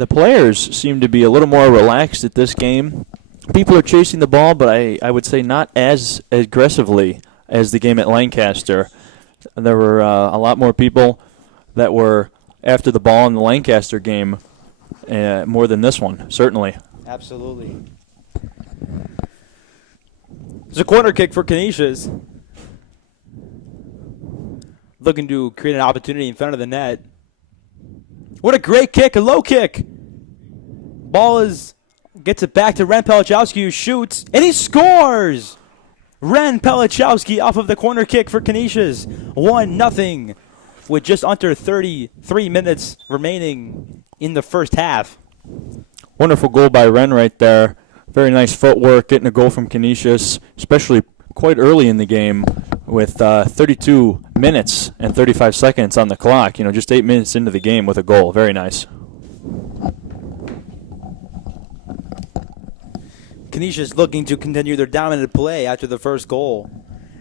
the players seem to be a little more relaxed at this game. People are chasing the ball, but I would say not as aggressively as the game at Lancaster. There were a lot more people that were after the ball in the Lancaster game, more than this one, certainly. Absolutely. It's a corner kick for Canisius. Looking to create an opportunity in front of the net. What a great kick, a low kick. Ball gets it back to Ren Pelichowski, who shoots, and he scores! Ren Pelichowski off of the corner kick for Canisius. 1-0 with just under 33 minutes remaining in the first half. Wonderful goal by Ren right there. Very nice footwork, getting a goal from Canisius, especially quite early in the game with 32 minutes and 35 seconds on the clock. You know, just 8 minutes into the game with a goal. Very nice. Canisius looking to continue their dominant play after the first goal,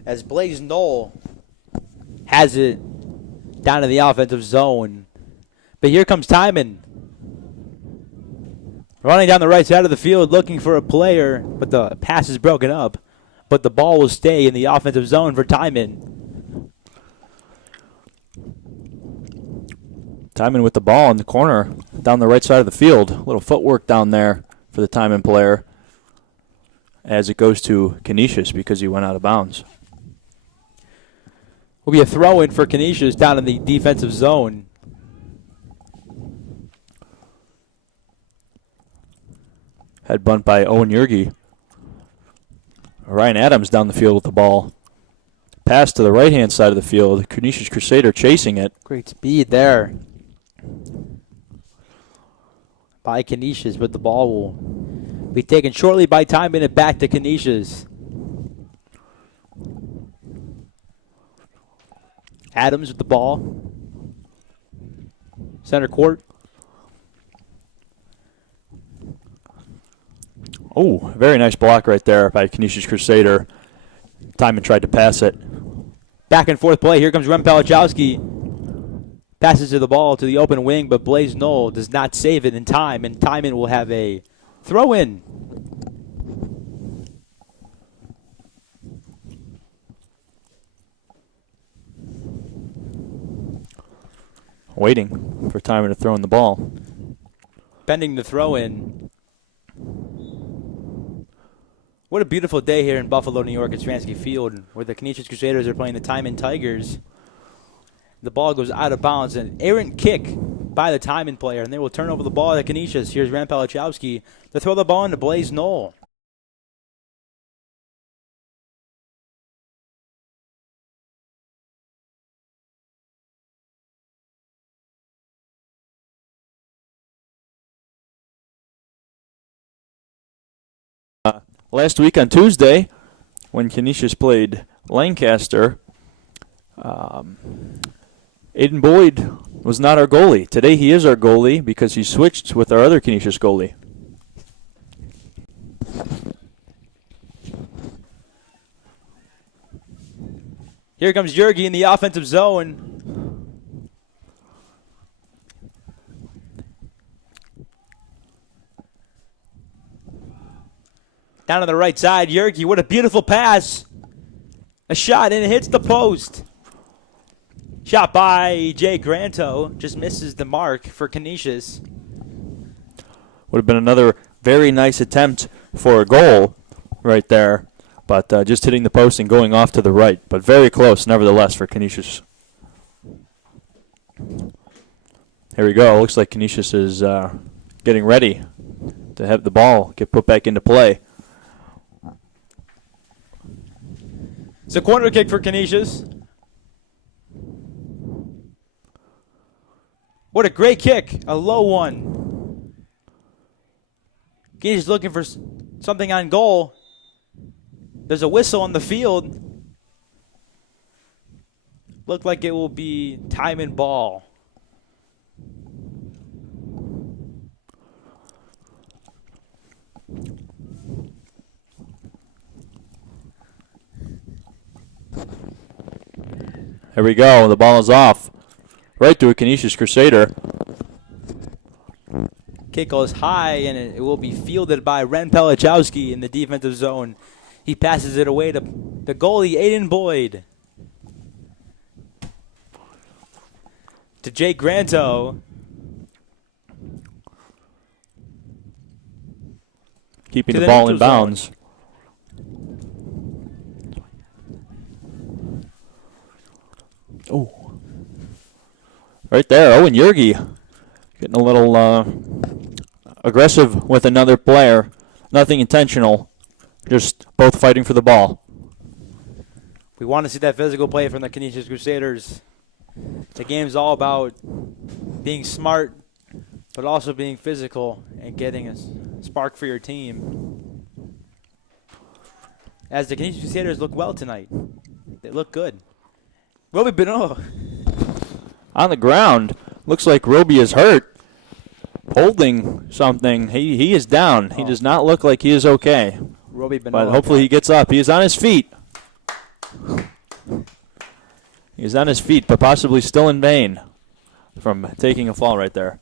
as Blaze Knoll has it down in the offensive zone. But here comes Timon, running down the right side of the field looking for a player, but the pass is broken up. But the ball will stay in the offensive zone for Timon. Timon with the ball in the corner down the right side of the field. A little footwork down there for the Timon player as it goes to Canisius because he went out of bounds. Will be a throw-in for Canisius down in the defensive zone. Head bunt by Owen Yergi. Ryan Adams down the field with the ball. Pass to the right-hand side of the field. Canisius Crusader chasing it. Great speed there by Canisius, but the ball will be taken shortly by Timon and back to Canisius. Adams with the ball. Center court. Oh, very nice block right there by Canisius Crusader. Timon tried to pass it. Back and forth play. Here comes Rem Pelichowski. Passes to the ball to the open wing, but Blaze Knoll does not save it in time, and Timon will have a throw-in. Waiting for Timon to throw in the ball. Pending the throw-in. What a beautiful day here in Buffalo, New York at Stransky Field, where the Canisius Crusaders are playing the Timon Tigers. The ball goes out of bounds, an errant kick by the Timon player, and they will turn over the ball to Canisius. Here's Ran Pelichowski to throw the ball into Blaze Knoll. Last week on Tuesday, when Canisius played Lancaster, Aiden Boyd was not our goalie. Today he is our goalie because he switched with our other Canisius goalie. Here comes Yergi in the offensive zone. Down on the right side, Yergi, what a beautiful pass. A shot, and it hits the post. Shot by Jay Granto. Just misses the mark for Canisius. Would have been another very nice attempt for a goal right there, but just hitting the post and going off to the right. But very close, nevertheless, for Canisius. Here we go. Looks like Canisius is getting ready to have the ball get put back into play. It's a corner kick for Canisius. What a great kick. A low one. Canisius looking for something on goal. There's a whistle on the field. Looked like it will be Timon ball. Here we go. The ball is off. Right to a Canisius Crusader. kick goes high, and it will be fielded by Ren Pelichowski in the defensive zone. He passes it away to the goalie, Aiden Boyd. To Jake Granto. Keeping the ball in bounds. Oh. Right there, Owen Yergi getting a little aggressive with another player. Nothing intentional, just both fighting for the ball. We want to see that physical play from the Canisius Crusaders. The game's all about being smart, but also being physical and getting a spark for your team. As the Canisius Crusaders look well tonight. They look good. Roby Benoit. On the ground, looks like Roby is hurt. Holding something. He is down. He does not look like he is okay. Roby Benoit. But hopefully he gets up. He is on his feet. He is on his feet, but possibly still in pain from taking a fall right there.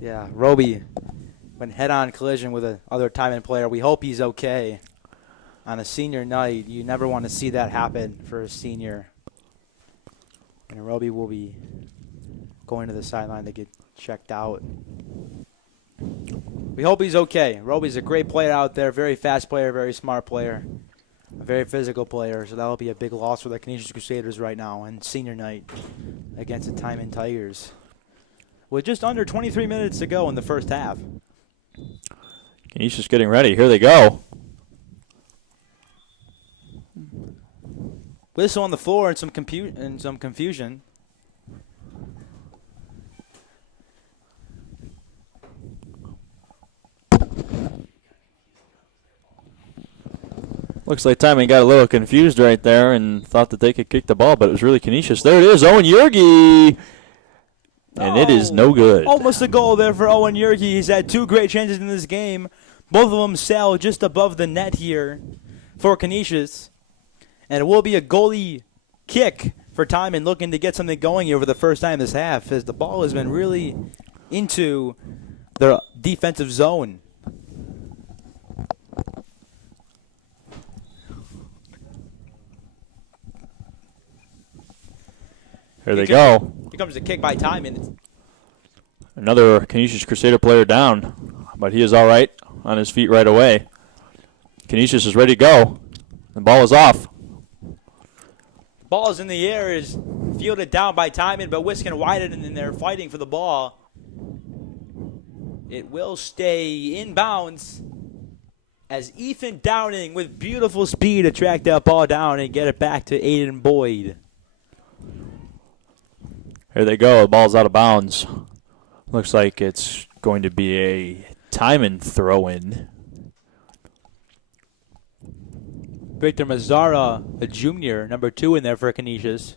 Yeah, Roby went head-on collision with another Timon player. We hope he's okay. On a senior night, you never want to see that happen for a senior. And Roby will be going to the sideline to get checked out. We hope he's okay. Roby's a great player out there, very fast player, very smart player, a very physical player. So that will be a big loss for the Canisius Crusaders right now on senior night against the Timon Tigers. With just under 23 minutes to go in the first half. Canisius getting ready. Here they go. Whistle on the floor and some confusion. Looks like Timon got a little confused right there and thought that they could kick the ball, but it was really Canisius. There it is, Owen Yergi. And it is no good. Almost a goal there for Owen Yergi. He's had two great chances in this game. Both of them sail just above the net here for Canisius. And it will be a goalie kick for Timon, looking to get something going here for the first time this half, as the ball has been really into their defensive zone. Here they go. Here comes the kick by Timon. Another Canisius Crusader player down, but he is all right on his feet right away. Canisius is ready to go. The ball is off. Ball is in the air, is fielded down by Timon, but Wiskin Whited in there fighting for the ball. It will stay in bounds as Ethan Downing with beautiful speed to track that ball down and get it back to Aiden Boyd. Here they go. The ball's out of bounds. Looks like it's going to be a Timon throw-in. Victor Mazzara, a junior, number 2 in there for Canisius.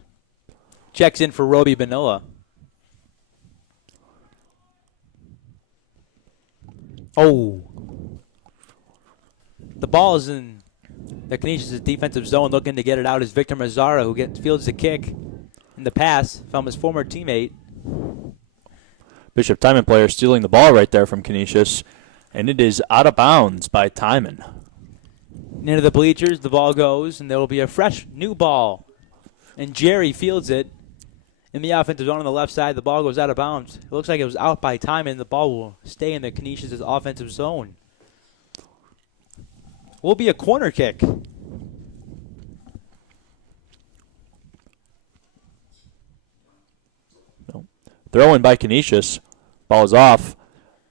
Checks in for Roby Benoit. Oh. The ball is in the Canisius' defensive zone, looking to get it out is Victor Mazzara, who fields the kick in the pass from his former teammate. Bishop Timon player stealing the ball right there from Canisius, and it is out of bounds by Timon. Into the bleachers, the ball goes, and there will be a fresh new ball. And Jerry fields it in the offensive zone on the left side. The ball goes out of bounds. It looks like it was out by Timon. The ball will stay in the Canisius' offensive zone. Will be a corner kick. Throw-in by Canisius. Ball is off.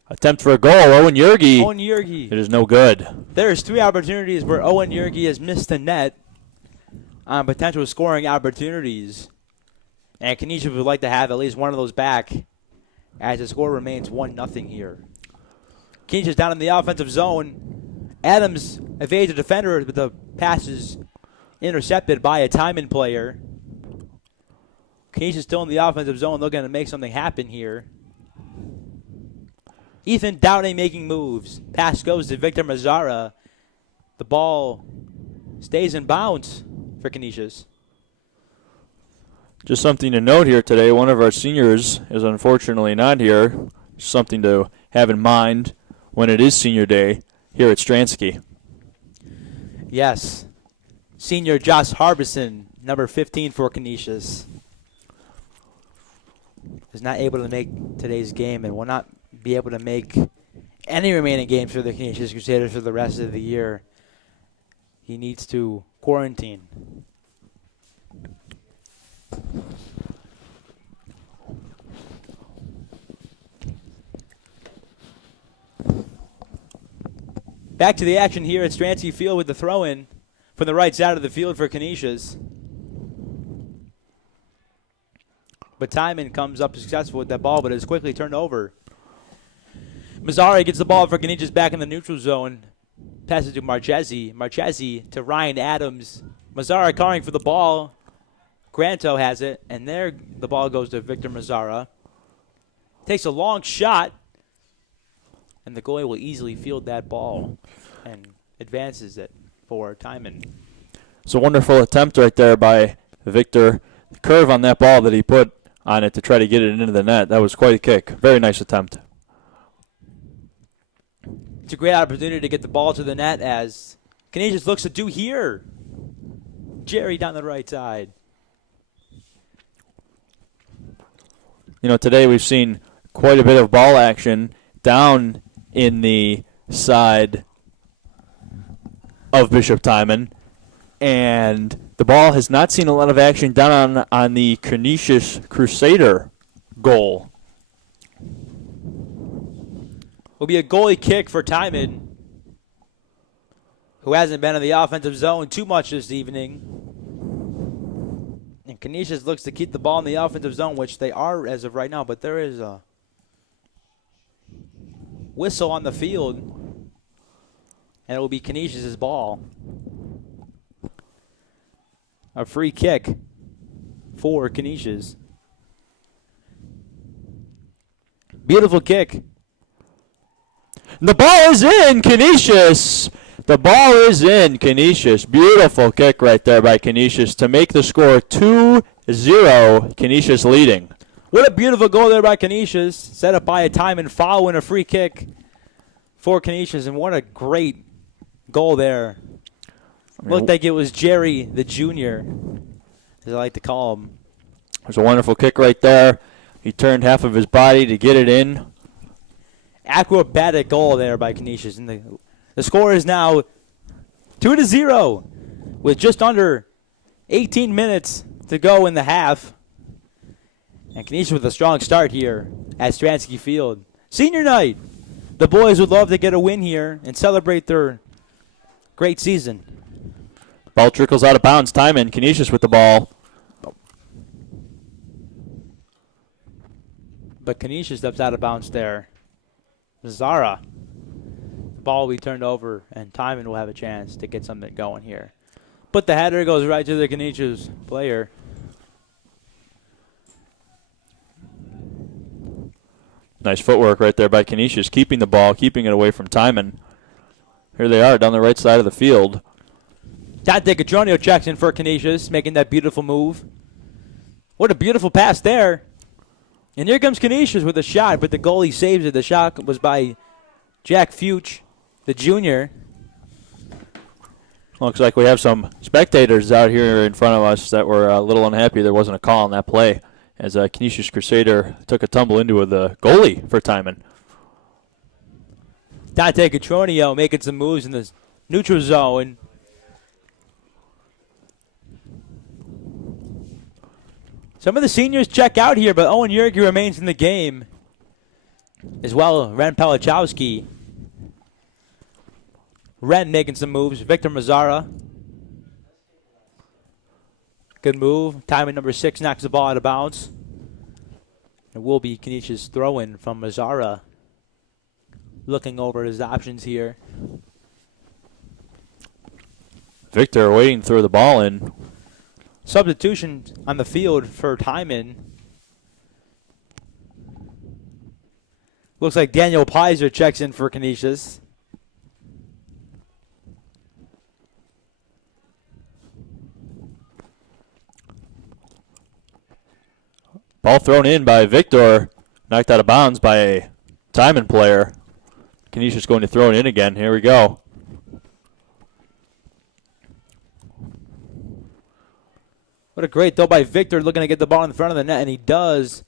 Attempt for a goal. Owen Yergi. Owen Yergi. It is no good. There's 3 opportunities where Owen Yergi has missed the net on potential scoring opportunities. And Canisius would like to have at least one of those back as the score remains 1-0 here. Canisius down in the offensive zone. Adams evades a defender, but the pass is intercepted by a Timon player. Canisius still in the offensive zone, looking to make something happen here. Ethan Downing making moves. Pass goes to Victor Mazzara. The ball stays in bounds for Canisius. Just something to note here today. One of our seniors is unfortunately not here. something to have in mind when it is senior day here at Stransky. Yes. Senior Josh Harbison, number 15 for Canisius, is not able to make today's game and will not be able to make any remaining games for the Canisius Crusaders for the rest of the year. He needs to quarantine. Back to the action here at Stransky Field with the throw-in from the right side of the field for Canisius. But Timon comes up successful with that ball, but is quickly turned over. Mazzari gets the ball for Canisius back in the neutral zone. Passes to Marchesi. Marchesi to Ryan Adams. Mazzara calling for the ball. Granto has it, and there the ball goes to Victor Mazzara. Takes a long shot, and the goalie will easily field that ball and advances it for Timon. It's a wonderful attempt right there by Victor. The curve on that ball that he put on it to try to get it into the net, that was quite a kick. Very nice attempt. It's a great opportunity to get the ball to the net as Canisius looks to do here. Jerry down the right side. You know, today we've seen quite a bit of ball action down in the side of Bishop Timon, and the ball has not seen a lot of action down on the Canisius Crusader goal. Will be a goalie kick for Timon, who hasn't been in the offensive zone too much this evening. And Canisius looks to keep the ball in the offensive zone, which they are as of right now, but there is a whistle on the field, and it will be Canisius' ball. A free kick for Canisius. Beautiful kick. The ball is in, Canisius. The ball is in, Canisius. Beautiful kick right there by Canisius to make the score 2-0, Canisius leading. What a beautiful goal there by Canisius, set up by a Timon following a free kick for Canisius, and what a great goal there. Looked like it was Jerry the Junior, as I like to call him. It was a wonderful kick right there. He turned half of his body to get it in. Acrobatic goal there by Canisius. And the score is now 2-0 with just under 18 minutes to go in the half. And Canisius with a strong start here at Stransky Field. Senior night. The boys would love to get a win here and celebrate their great season. Ball trickles out of bounds. Timon, Canisius with the ball. But Canisius steps out of bounds there. Zara. The ball will be turned over, and Timon will have a chance to get something going here. But the header goes right to the Canisius player. Nice footwork right there by Canisius, keeping the ball, keeping it away from Timon. Here they are down the right side of the field. Dante Catronio checks in for Canisius, making that beautiful move. What a beautiful pass there. And here comes Canisius with a shot, but the goalie saves it. The shot was by Jack Fuchs, the junior. Looks like we have some spectators out here in front of us that were a little unhappy there wasn't a call on that play, as Canisius Crusader took a tumble into the goalie for Timon. Dante Catronio making some moves in the neutral zone. Some of the seniors check out here, but Owen Yerke remains in the game. As well, Ren Pelichowski. Ren making some moves. Victor Mazzara. Good move. Timon number 6 knocks the ball out of bounds. It will be Canisius throw-in from Mazzara. Looking over his options here. Victor waiting to throw the ball in. Substitution on the field for Timon. Looks like Daniel Pizer checks in for Canisius. Ball thrown in by Victor. Knocked out of bounds by Timon player. Canisius going to throw it in again. Here we go. What a great throw by Victor, looking to get the ball in front of the net, and he does.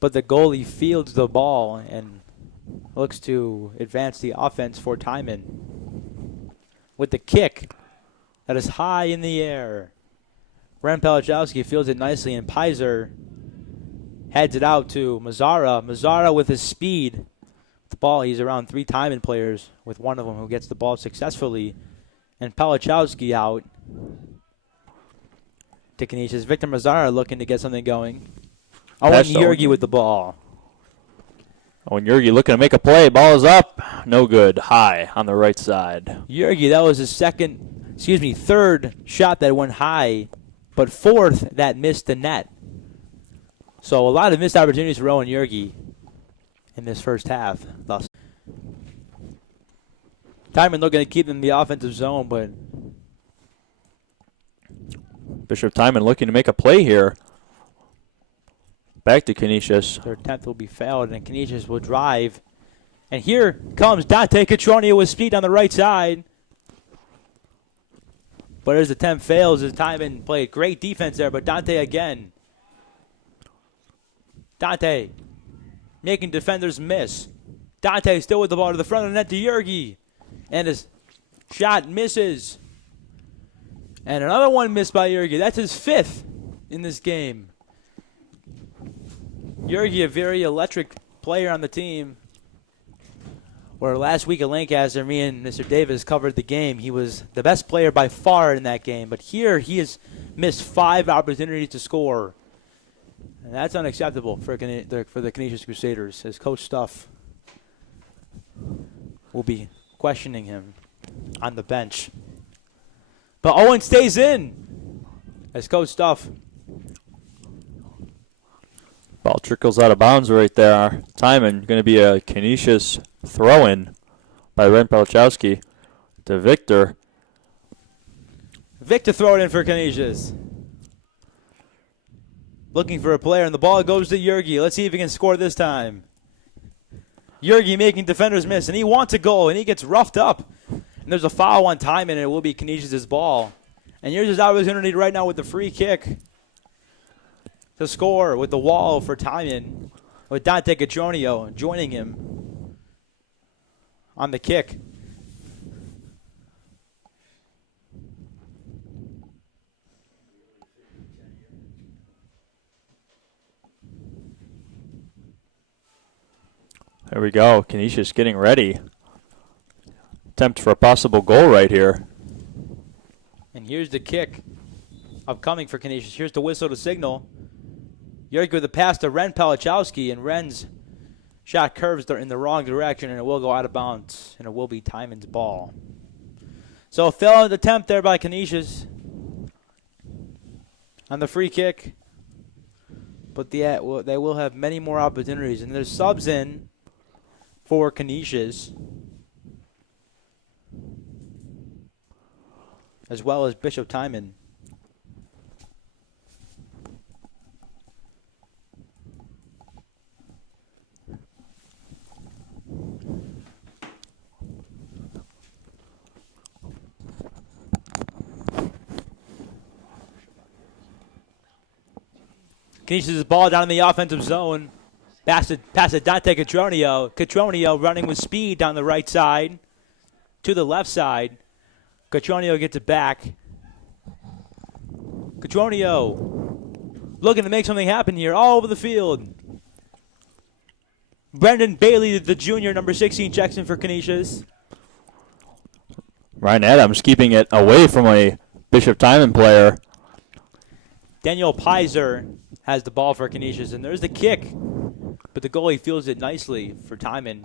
But the goalie fields the ball and looks to advance the offense for Timon. With the kick that is high in the air. Ren Pelichowski fields it nicely, and Pizer heads it out to Mazzara. Mazzara with his speed. The ball, he's around 3 Timon players, with one of them who gets the ball successfully. And Pelichowski out to Canisius. Victor Mazzara looking to get something going. Owen Yergi with the ball. Owen Yergi looking to make a play. Ball is up. No good. High on the right side. Yergi, that was his third shot that went high, but fourth that missed the net. So a lot of missed opportunities for Owen Yergi in this first half. Thus, Timon looking to keep them in the offensive zone, but Bishop Timon looking to make a play here. Back to Canisius. Their attempt will be failed, and Canisius will drive. And here comes Dante Catronio with speed on the right side. But his attempt fails as Timon played great defense there, but Dante again. Dante making defenders miss. Dante still with the ball to the front of the net to Yergi. And his shot misses. And another one missed by Yergi. That's his 5th in this game. Yergi, a very electric player on the team. Where last week at Lancaster, me and Mr. Davis covered the game. He was the best player by far in that game. But here he has missed 5 opportunities to score. And that's unacceptable for the Canisius Crusaders, as Coach Stuff will be questioning him on the bench. But Owen stays in as Coach Stuff. Ball trickles out of bounds right there. Timon going to be a Canisius throw-in by Ren Pelichowski to Victor. Victor throw it in for Canisius. Looking for a player, and the ball goes to Yergi. Let's see if he can score this time. Yergi making defenders miss, and he wants a goal, and he gets roughed up. And there's a foul on Timon, and it will be Canisius' ball. And here's his opportunity right now with the free kick to score with the wall for Timon, with Dante Catronio joining him on the kick. There we go. Canisius getting ready. Attempt for a possible goal right here. And here's the kick upcoming for Canisius. Here's the whistle to signal. Yergi with the pass to Ren Pelichowski, and Ren's shot curves in the wrong direction, and it will go out of bounds, and it will be Timon's ball. So a failed attempt there by Canisius on the free kick. But they will have many more opportunities. And there's subs in for Canisius, as well as Bishop Timon. Canisius' ball down in the offensive zone. Pass to Dante Catronio. Catronio running with speed down the right side to the left side. Catronio gets it back. Catronio looking to make something happen here all over the field. Brendan Bailey, the junior, number 16, checks in for Canisius. Ryan Adams keeping it away from a Bishop Timon player. Daniel Pizer has the ball for Canisius, and there's the kick. But the goalie fields it nicely for Timon.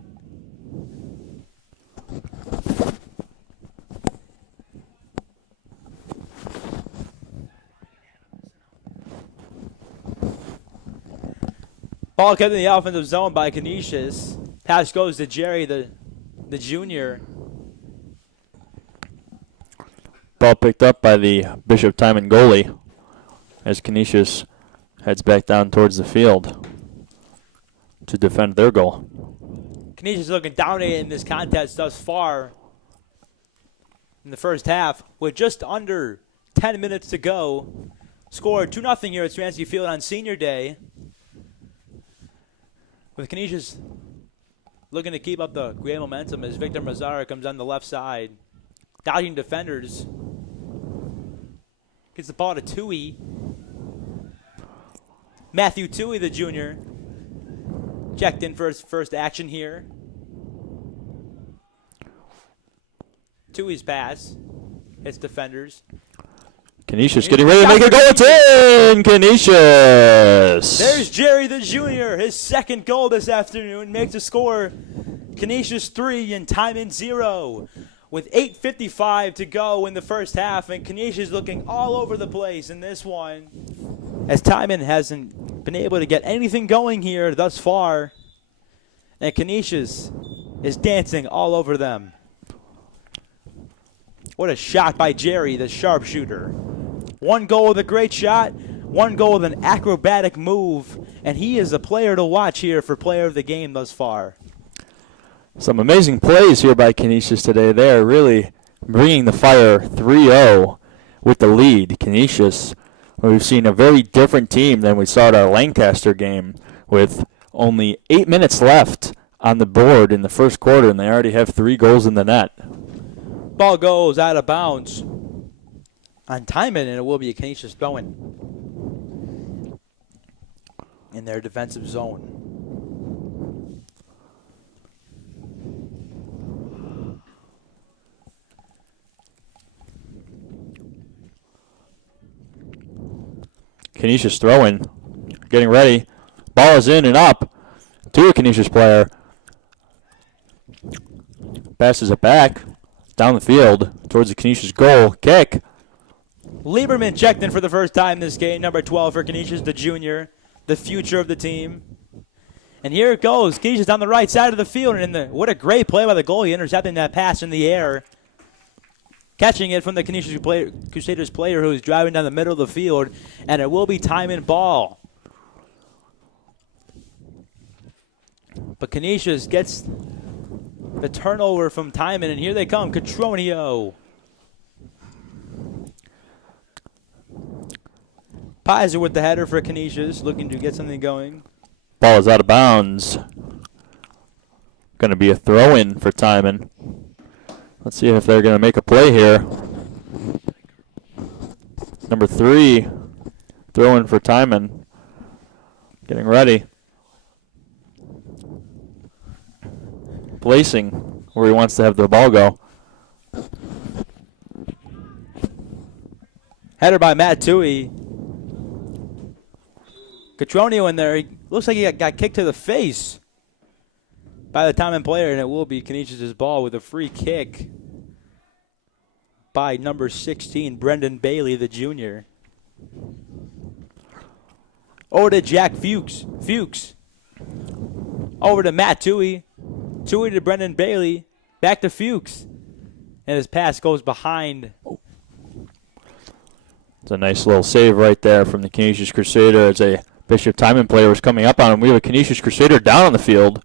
Ball kept in the offensive zone by Canisius. Pass goes to Jerry, the junior. Ball picked up by the Bishop Timon goalie as Canisius heads back down towards the field to defend their goal. Canisius looking dominated in this contest thus far in the first half with just under 10 minutes to go. Scored 2-0 here at Varsity Field on Senior Day. With Canisius looking to keep up the great momentum as Victor Mazzara comes on the left side. Dodging defenders. Gets the ball to Tui. Matthew Tui, the junior. Checked in for his first action here. Tui's pass. Hits defenders. Canisius getting ready to make a goal. It's in! Canisius! There's Jerry the Junior. His second goal this afternoon makes the score Canisius 3 and Timon 0. With 8:55 to go in the first half, and Canisius looking all over the place in this one. As Timon hasn't been able to get anything going here thus far. And Canisius is dancing all over them. What a shot by Jerry, the sharpshooter. One goal with a great shot, one goal with an acrobatic move, and he is a player to watch here for player of the game thus far. Some amazing plays here by Canisius today. They are really bringing the fire 3-0 with the lead. Canisius, we've seen a very different team than we saw at our Lancaster game with only 8 minutes left on the board in the first quarter, and they already have 3 goals in the net. Ball goes out of bounds on Timon, and it will be a Canisius throw-in in their defensive zone. Canisius throwing, getting ready. Ball is in and up to a Canisius player. Passes it back down the field towards the Canisius goal. Kick. Lieberman checked in for the first time this game. Number 12 for Canisius, the junior, the future of the team. And here it goes. Canisius on the right side of the field. And what a great play by the goalie, intercepting that pass in the air. Catching it from the Canisius Crusaders player who is driving down the middle of the field. And it will be Timon ball. But Canisius gets the turnover from Timon, and here they come, Catronio. Pizer with the header for Canisius, looking to get something going. Ball is out of bounds. Going to be a throw-in for Timon. Let's see if they're going to make a play here. Number 3, throw-in for Timon. Getting ready. Placing where he wants to have the ball go. Header by Matt Tui. Catronio in there. He looks like he got kicked to the face by the Timon player, and it will be Canisius' ball with a free kick by number 16, Brendan Bailey, the junior. Over to Jack Fuchs. Fuchs. Over to Matt Tui. Tui to Brendan Bailey. Back to Fuchs. And his pass goes behind. It's a nice little save right there from the Canisius Crusader as a Bishop Timon player was coming up on him. We have a Canisius Crusader down on the field,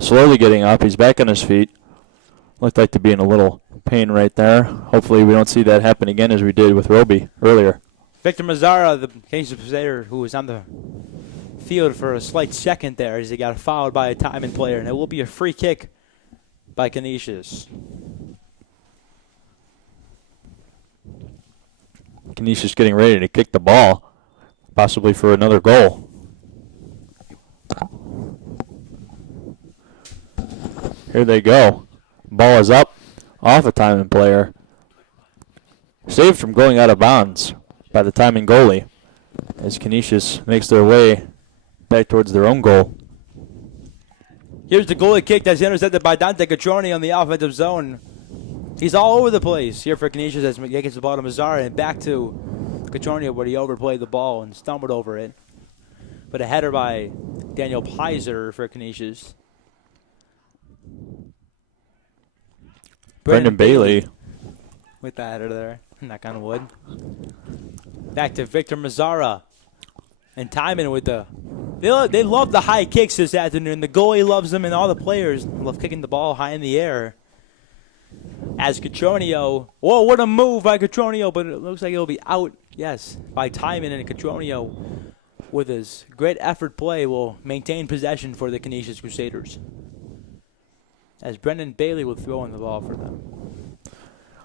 slowly getting up. He's back on his feet. Looked like to be in a little pain right there. Hopefully we don't see that happen again as we did with Roby earlier. Victor Mazzara, the Canisius Crusader, who was on the field for a slight second there as he got fouled by a Timon player, and it will be a free kick by Canisius. Canisius getting ready to kick the ball, possibly for another goal. Here they go. Ball is up, off a Timon player. Saved from going out of bounds by the Timon goalie as Canisius makes their way back towards their own goal. Here's the goalie kick that's intercepted by Dante Catroni on the offensive zone. He's all over the place here for Canisius as he gets the ball to Mazzara and back to Catroni where he overplayed the ball and stumbled over it. But a header by Daniel Pizer for Canisius. Brendan Bailey with that header there. Knock on wood. Back to Victor Mazzara. And Timon with the They love the high kicks this afternoon. The goalie loves them, and all the players love kicking the ball high in the air. As Catronio, whoa, what a move by Catronio, but it looks like it'll be out, yes, by Timon, and Catronio, with his great effort play, will maintain possession for the Canisius Crusaders. As Brendan Bailey will throw in the ball for them.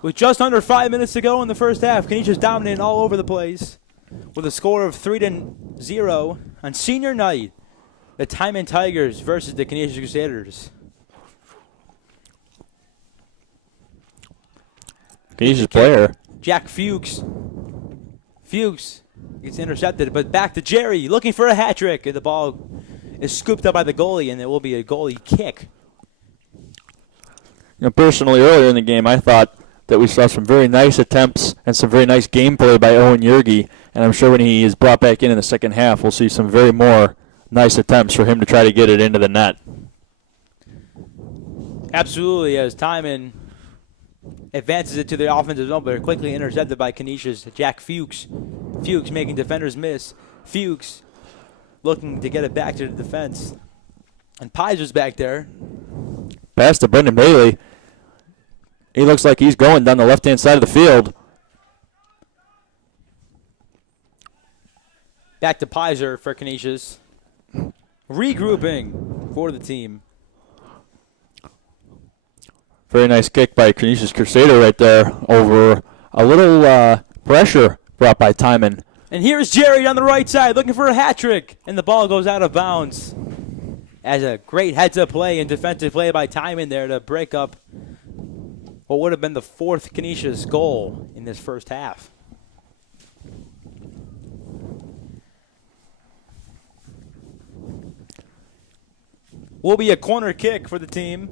With just under 5 minutes to go in the first half, Canisius dominating all over the place with a score of 3-0 on senior night. The Timon Tigers versus the Canisius Crusaders. Canisius player. Jack Fuchs. Fuchs gets intercepted, but back to Jerry looking for a hat trick, and the ball is scooped up by the goalie, and it will be a goalie kick. Personally, earlier in the game, I thought that we saw some very nice attempts and some very nice gameplay by Owen Yergi, and I'm sure when he is brought back in the second half, we'll see some very more nice attempts for him to try to get it into the net. Absolutely, as Timon advances it to the offensive zone, but are quickly intercepted by Canisius' Jack Fuchs. Fuchs making defenders miss. Fuchs looking to get it back to the defense. And Piser's back there. Pass to Brendan Bailey. He looks like he's going down the left-hand side of the field. Back to Piser for Canisius. Regrouping for the team. Very nice kick by Canisius Crusader right there over a little pressure brought by Timon. And here's Jerry on the right side looking for a hat trick. And the ball goes out of bounds. As a great heads-up play and defensive play by Timon there to break up what would have been the fourth Canisius goal in this first half. Will be a corner kick for the team.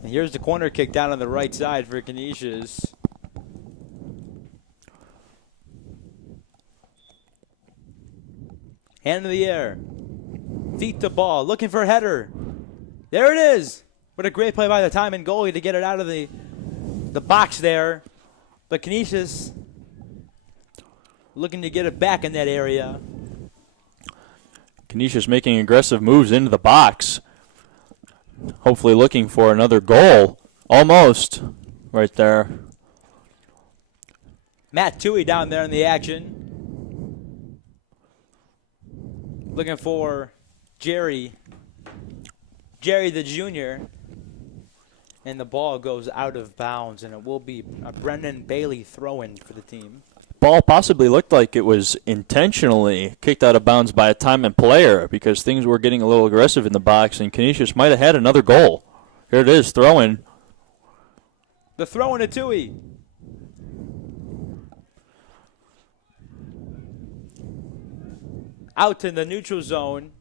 And here's the corner kick down on the right side for Canisius. Hand in the air. Feet to ball. Looking for a header. There it is. What a great play by the Timon goalie to get it out of the box there. But Canisius looking to get it back in that area. Canisius making aggressive moves into the box. Hopefully looking for another goal. Almost. Right there. Matt Toohey down there in the action. Looking for Jerry the junior. And the ball goes out of bounds, and it will be a Brendan Bailey throw-in for the team. Ball possibly looked like it was intentionally kicked out of bounds by a Timon player because things were getting a little aggressive in the box, and Canisius might have had another goal. Here it is, throw-in. The throw-in to Toohey. Out in the neutral zone.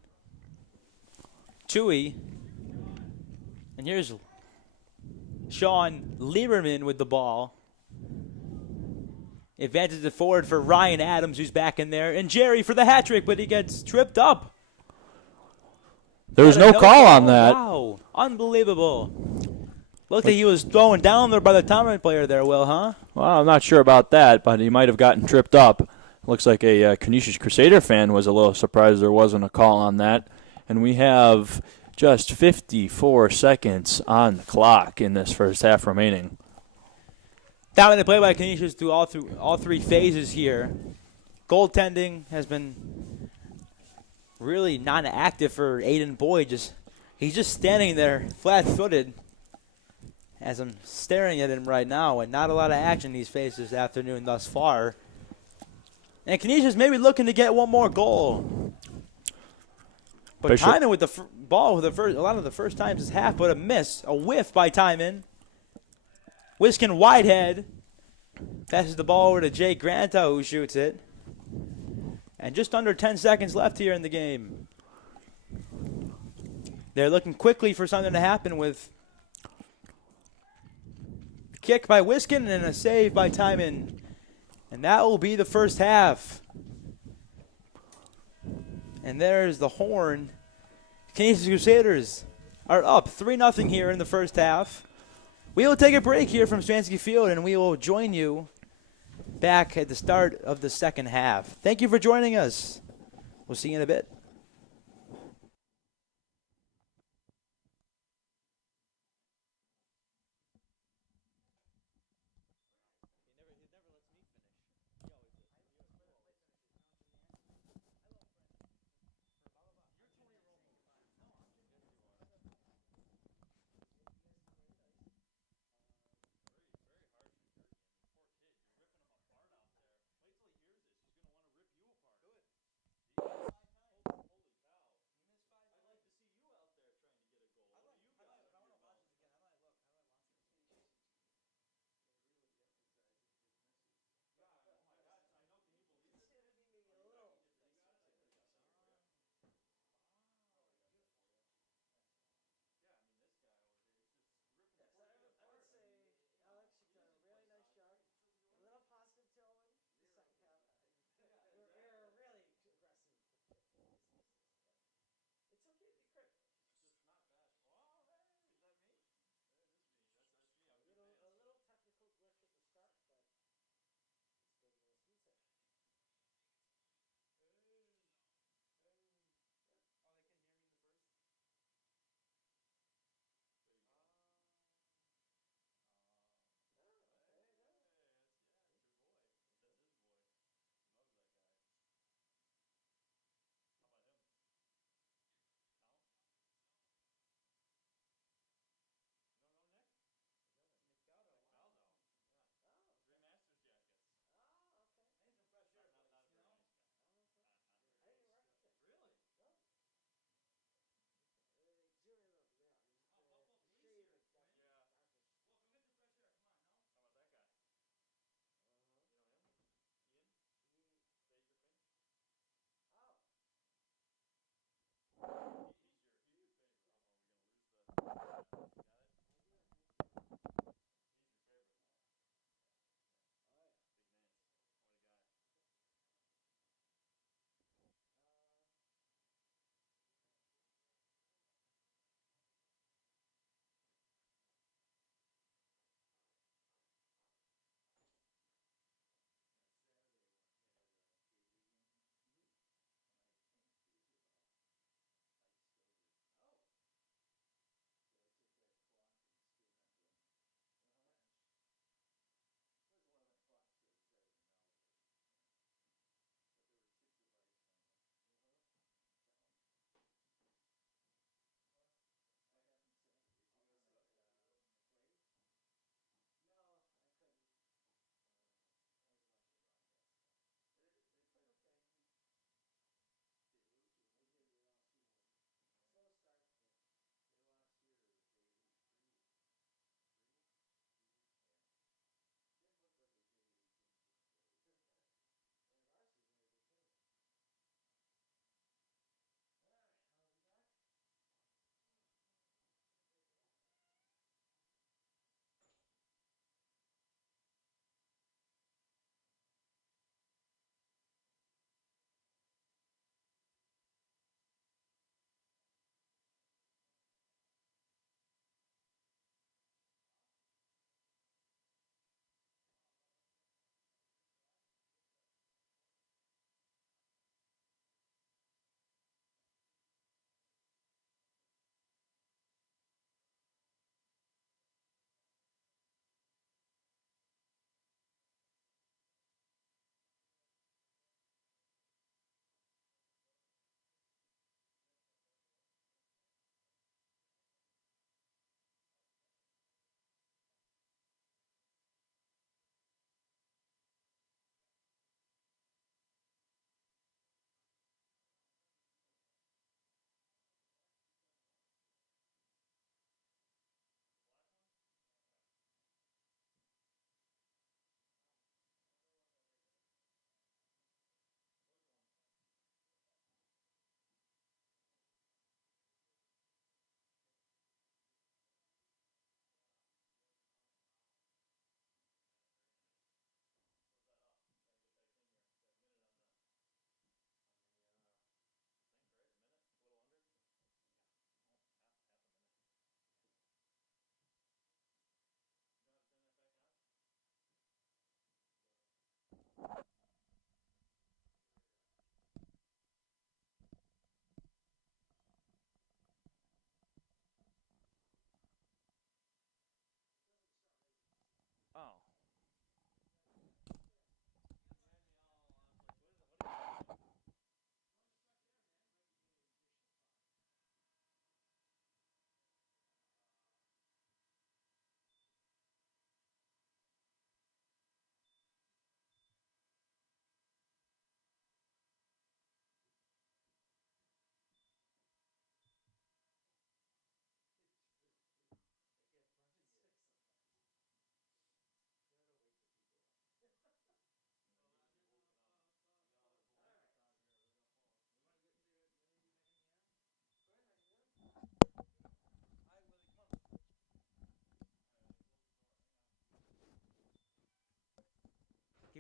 Toohey. And here's Sean Lieberman with the ball. Advances it forward for Ryan Adams, who's back in there. And Jerry for the hat trick, but he gets tripped up. There was no call on that. Wow. Unbelievable. Looked like he was throwing down there by the Timon player there, Will, huh? Well, I'm not sure about that, but he might have gotten tripped up. Looks like a Canisius Crusader fan was a little surprised there wasn't a call on that. And we have just 54 seconds on the clock in this first half remaining. Dominant play by Canisius through all three phases here. Goaltending has been really non-active for Aiden Boyd. He's just standing there flat-footed as I'm staring at him right now, and not a lot of action he's faced this afternoon thus far. And Canisius maybe looking to get one more goal. But Timon with the ball with a lot of the first times this half, but a miss, a whiff by Timon. Wiskin Whitehead passes the ball over to Jay Granto, who shoots it. And just under 10 seconds left here in the game. They're looking quickly for something to happen with a kick by Wiskin and a save by Timon. And that will be the first half. And there's the horn. Canisius Crusaders are up 3-0 here in the first half. We will take a break here from Stransky Field, and we will join you back at the start of the second half. Thank you for joining us. We'll see you in a bit.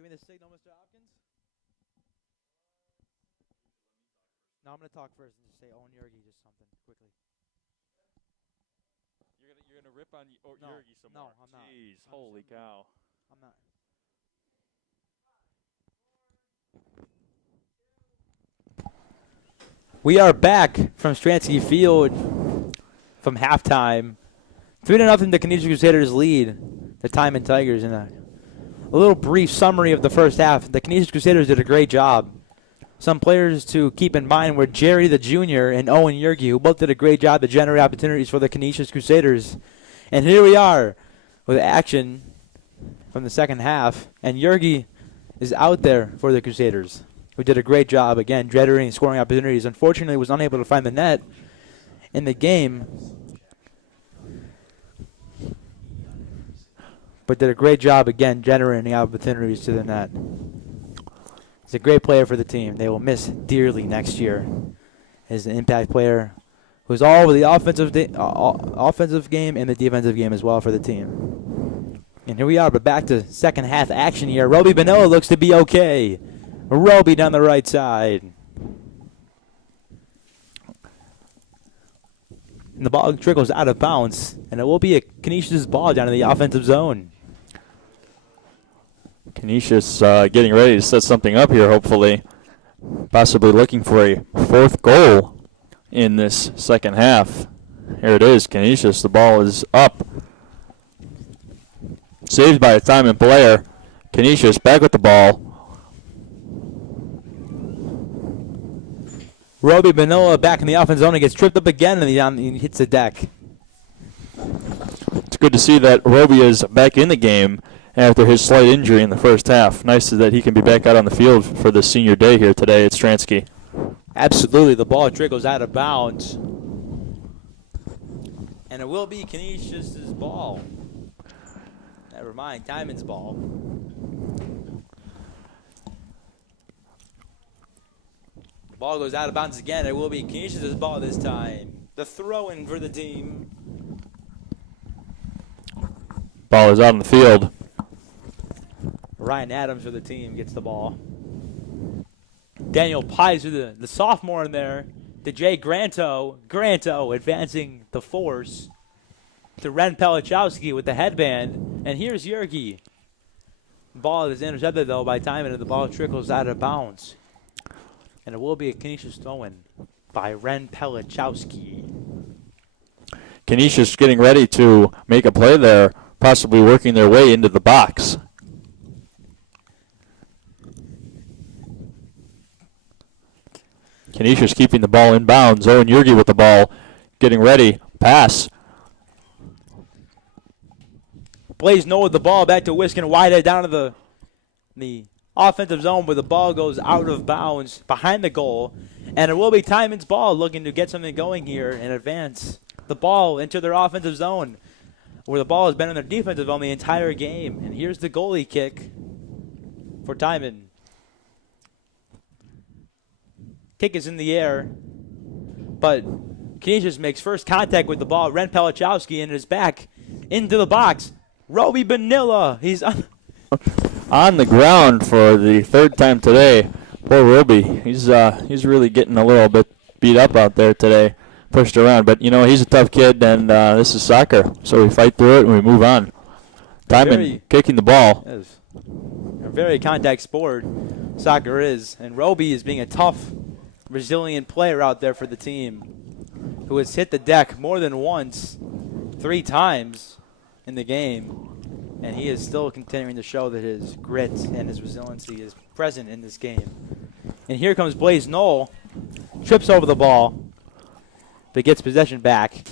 me the signal, Mr. Hopkins? No, I'm going to talk first and just say Owen Yergi just something quickly. You're gonna rip on No, Yergi some no, more. I'm not. Jeez, holy cow. I'm not. We are back from Stransky Field from halftime. 3-0 the Canisius Crusaders lead the Timon Tigers in a little brief summary of the first half. The Canisius Crusaders did a great job. Some players to keep in mind were Jerry the Jr. and Owen Yergi, who both did a great job to generate opportunities for the Canisius Crusaders. And here we are with action from the second half. And Yergi is out there for the Crusaders, who did a great job, again, generating scoring opportunities. Unfortunately, was unable to find the net in the game, but did a great job, again, generating opportunities to the net. He's a great player for the team. They will miss dearly next year. He's an impact player who's all over the offensive game and the defensive game as well for the team. And here we are, but back to second half action here. Roby Bonilla looks to be okay. Roby down the right side. And the ball trickles out of bounds, and it will be a Canisius ball down in the offensive zone. Canisius getting ready to set something up here, hopefully. Possibly looking for a fourth goal in this second half. Here it is, Canisius. The ball is up. Saved by a Timon player. Canisius back with the ball. Roby Bonilla back in the offense zone and gets tripped up again and he hits the deck. It's good to see that Roby is back in the game after his slight injury in the first half. Nice that he can be back out on the field for the senior day here today at Stransky. Absolutely. The ball trickles out of bounds. And it will be Canisius' ball. Never mind, Timon's ball. The ball goes out of bounds again. It will be Canisius' ball this time. The throw-in for the team. Ball is out on the field. Ryan Adams for the team gets the ball. Daniel Pizer, the sophomore in there, to Jay Granto. Granto advancing the force to Ren Pelichowski with the headband. And here's Yergi. Ball is intercepted, though, by Timon, and the ball trickles out of bounds. And it will be a Canisius throw-in by Ren Pelichowski. Canisius getting ready to make a play there, possibly working their way into the box. Canisius keeping the ball in bounds. Owen Yergi with the ball, getting ready. Pass. Blaze Noah with the ball back to Wiskin Whitehead down to the offensive zone, where the ball goes out of bounds behind the goal. And it will be Timon's ball, looking to get something going here and advance the ball into their offensive zone, where the ball has been in their defensive zone the entire game. And here's the goalie kick for Timon. Kick is in the air, but Canisius makes first contact with the ball. Ren Pelichowski and is back into the box. Roby Bonilla, he's on the ground for the third time today. Poor Roby, he's really getting a little bit beat up out there today, pushed around. But you know, he's a tough kid, and this is soccer, so we fight through it and we move on. Timon kicking the ball. Yes. A very contact sport, soccer is, and Roby is being a tough, resilient player out there for the team, who has hit the deck more than once, 3 times in the game, and he is still continuing to show that his grit and his resiliency is present in this game. And here comes Blaze Knoll, trips over the ball, but gets possession back.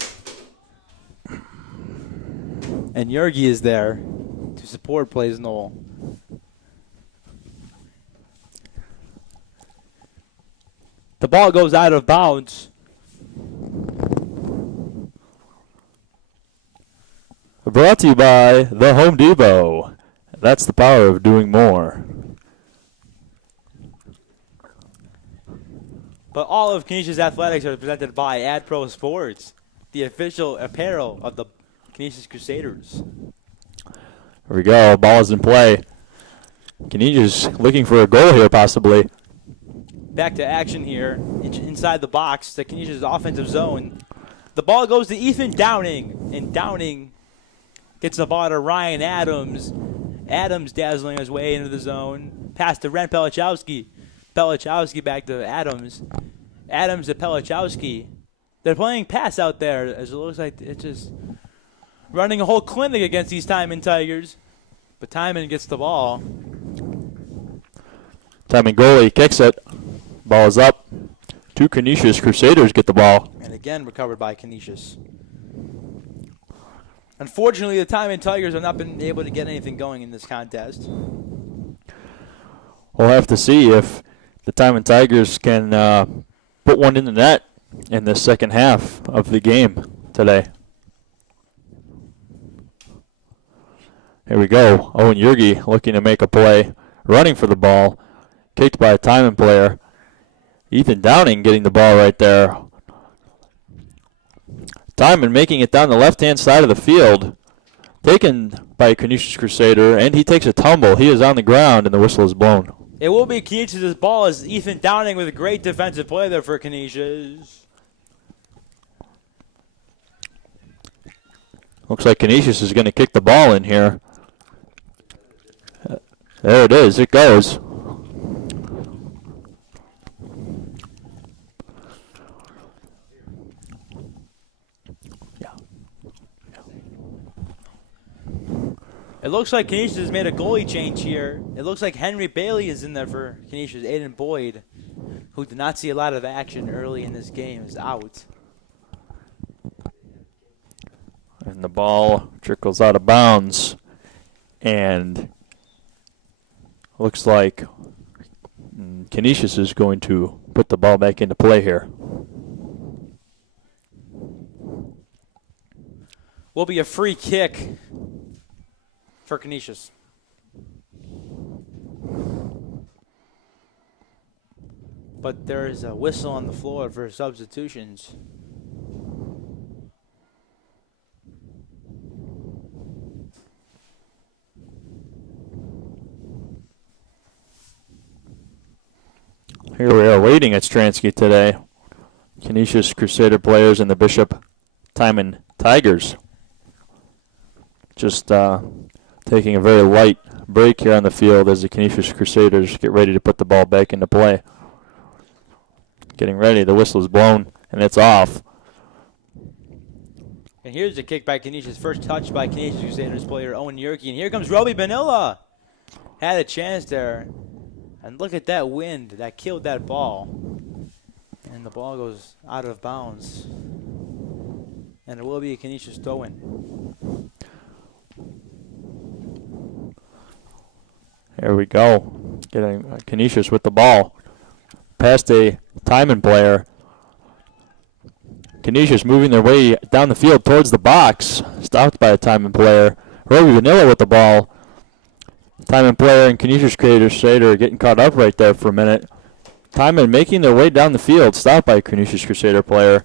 And Yergi is there to support Blaze Knoll. The ball goes out of bounds. Brought to you by the Home Depot. That's the power of doing more. But all of Canisius Athletics are presented by AdPro Sports, the official apparel of the Canisius Crusaders. Here we go. Ball is in play. Canisius looking for a goal here, possibly. Back to action here inside the box, the Canisius offensive zone. The ball goes to Ethan Downing, and Downing gets the ball to Ryan Adams. Adams dazzling his way into the zone. Pass to Ren Pelichowski. Pelichowski back to Adams. Adams to Pelichowski. They're playing pass out there, as it looks like it's just running a whole clinic against these Timon Tigers. But Timon gets the ball. Timon goalie kicks it. Ball is up. Two Canisius Crusaders get the ball. And again recovered by Canisius. Unfortunately, the Timon Tigers have not been able to get anything going in this contest. We'll have to see if the Timon Tigers can put one in the net in the second half of the game today. Here we go. Owen Yergi looking to make a play, running for the ball, kicked by a Timon player. Ethan Downing getting the ball right there. Timon making it down the left-hand side of the field, taken by a Canisius Crusader, and he takes a tumble. He is on the ground, and the whistle is blown. It will be Canisius' ball as Ethan Downing with a great defensive play there for Canisius. Looks like Canisius is going to kick the ball in here. There it is. It goes. It looks like Canisius has made a goalie change here. It looks like Henry Bailey is in there for Canisius. Aiden Boyd, who did not see a lot of action early in this game, is out. And the ball trickles out of bounds. And looks like Canisius is going to put the ball back into play here. Will be a free kick for Canisius. But there is a whistle on the floor for substitutions. Here we are waiting at Stransky today. Canisius Crusader players and the Bishop Timon Tigers. Just taking a very light break here on the field as the Canisius Crusaders get ready to put the ball back into play. Getting ready, the whistle is blown, and it's off. And here's the kick by Canisius. First touch by Canisius Crusaders player Owen Yerke. And here comes Roby Vanilla. Had a chance there. And look at that wind that killed that ball. And the ball goes out of bounds. And it will be a Canisius throw-in. Here we go. Getting Canisius with the ball. Past a Timon player. Canisius moving their way down the field towards the box. Stopped by a Timon player. Roby Vanilla with the ball. Timon player and Canisius Crusader are getting caught up right there for a minute. Timon making their way down the field. Stopped by a Canisius Crusader player.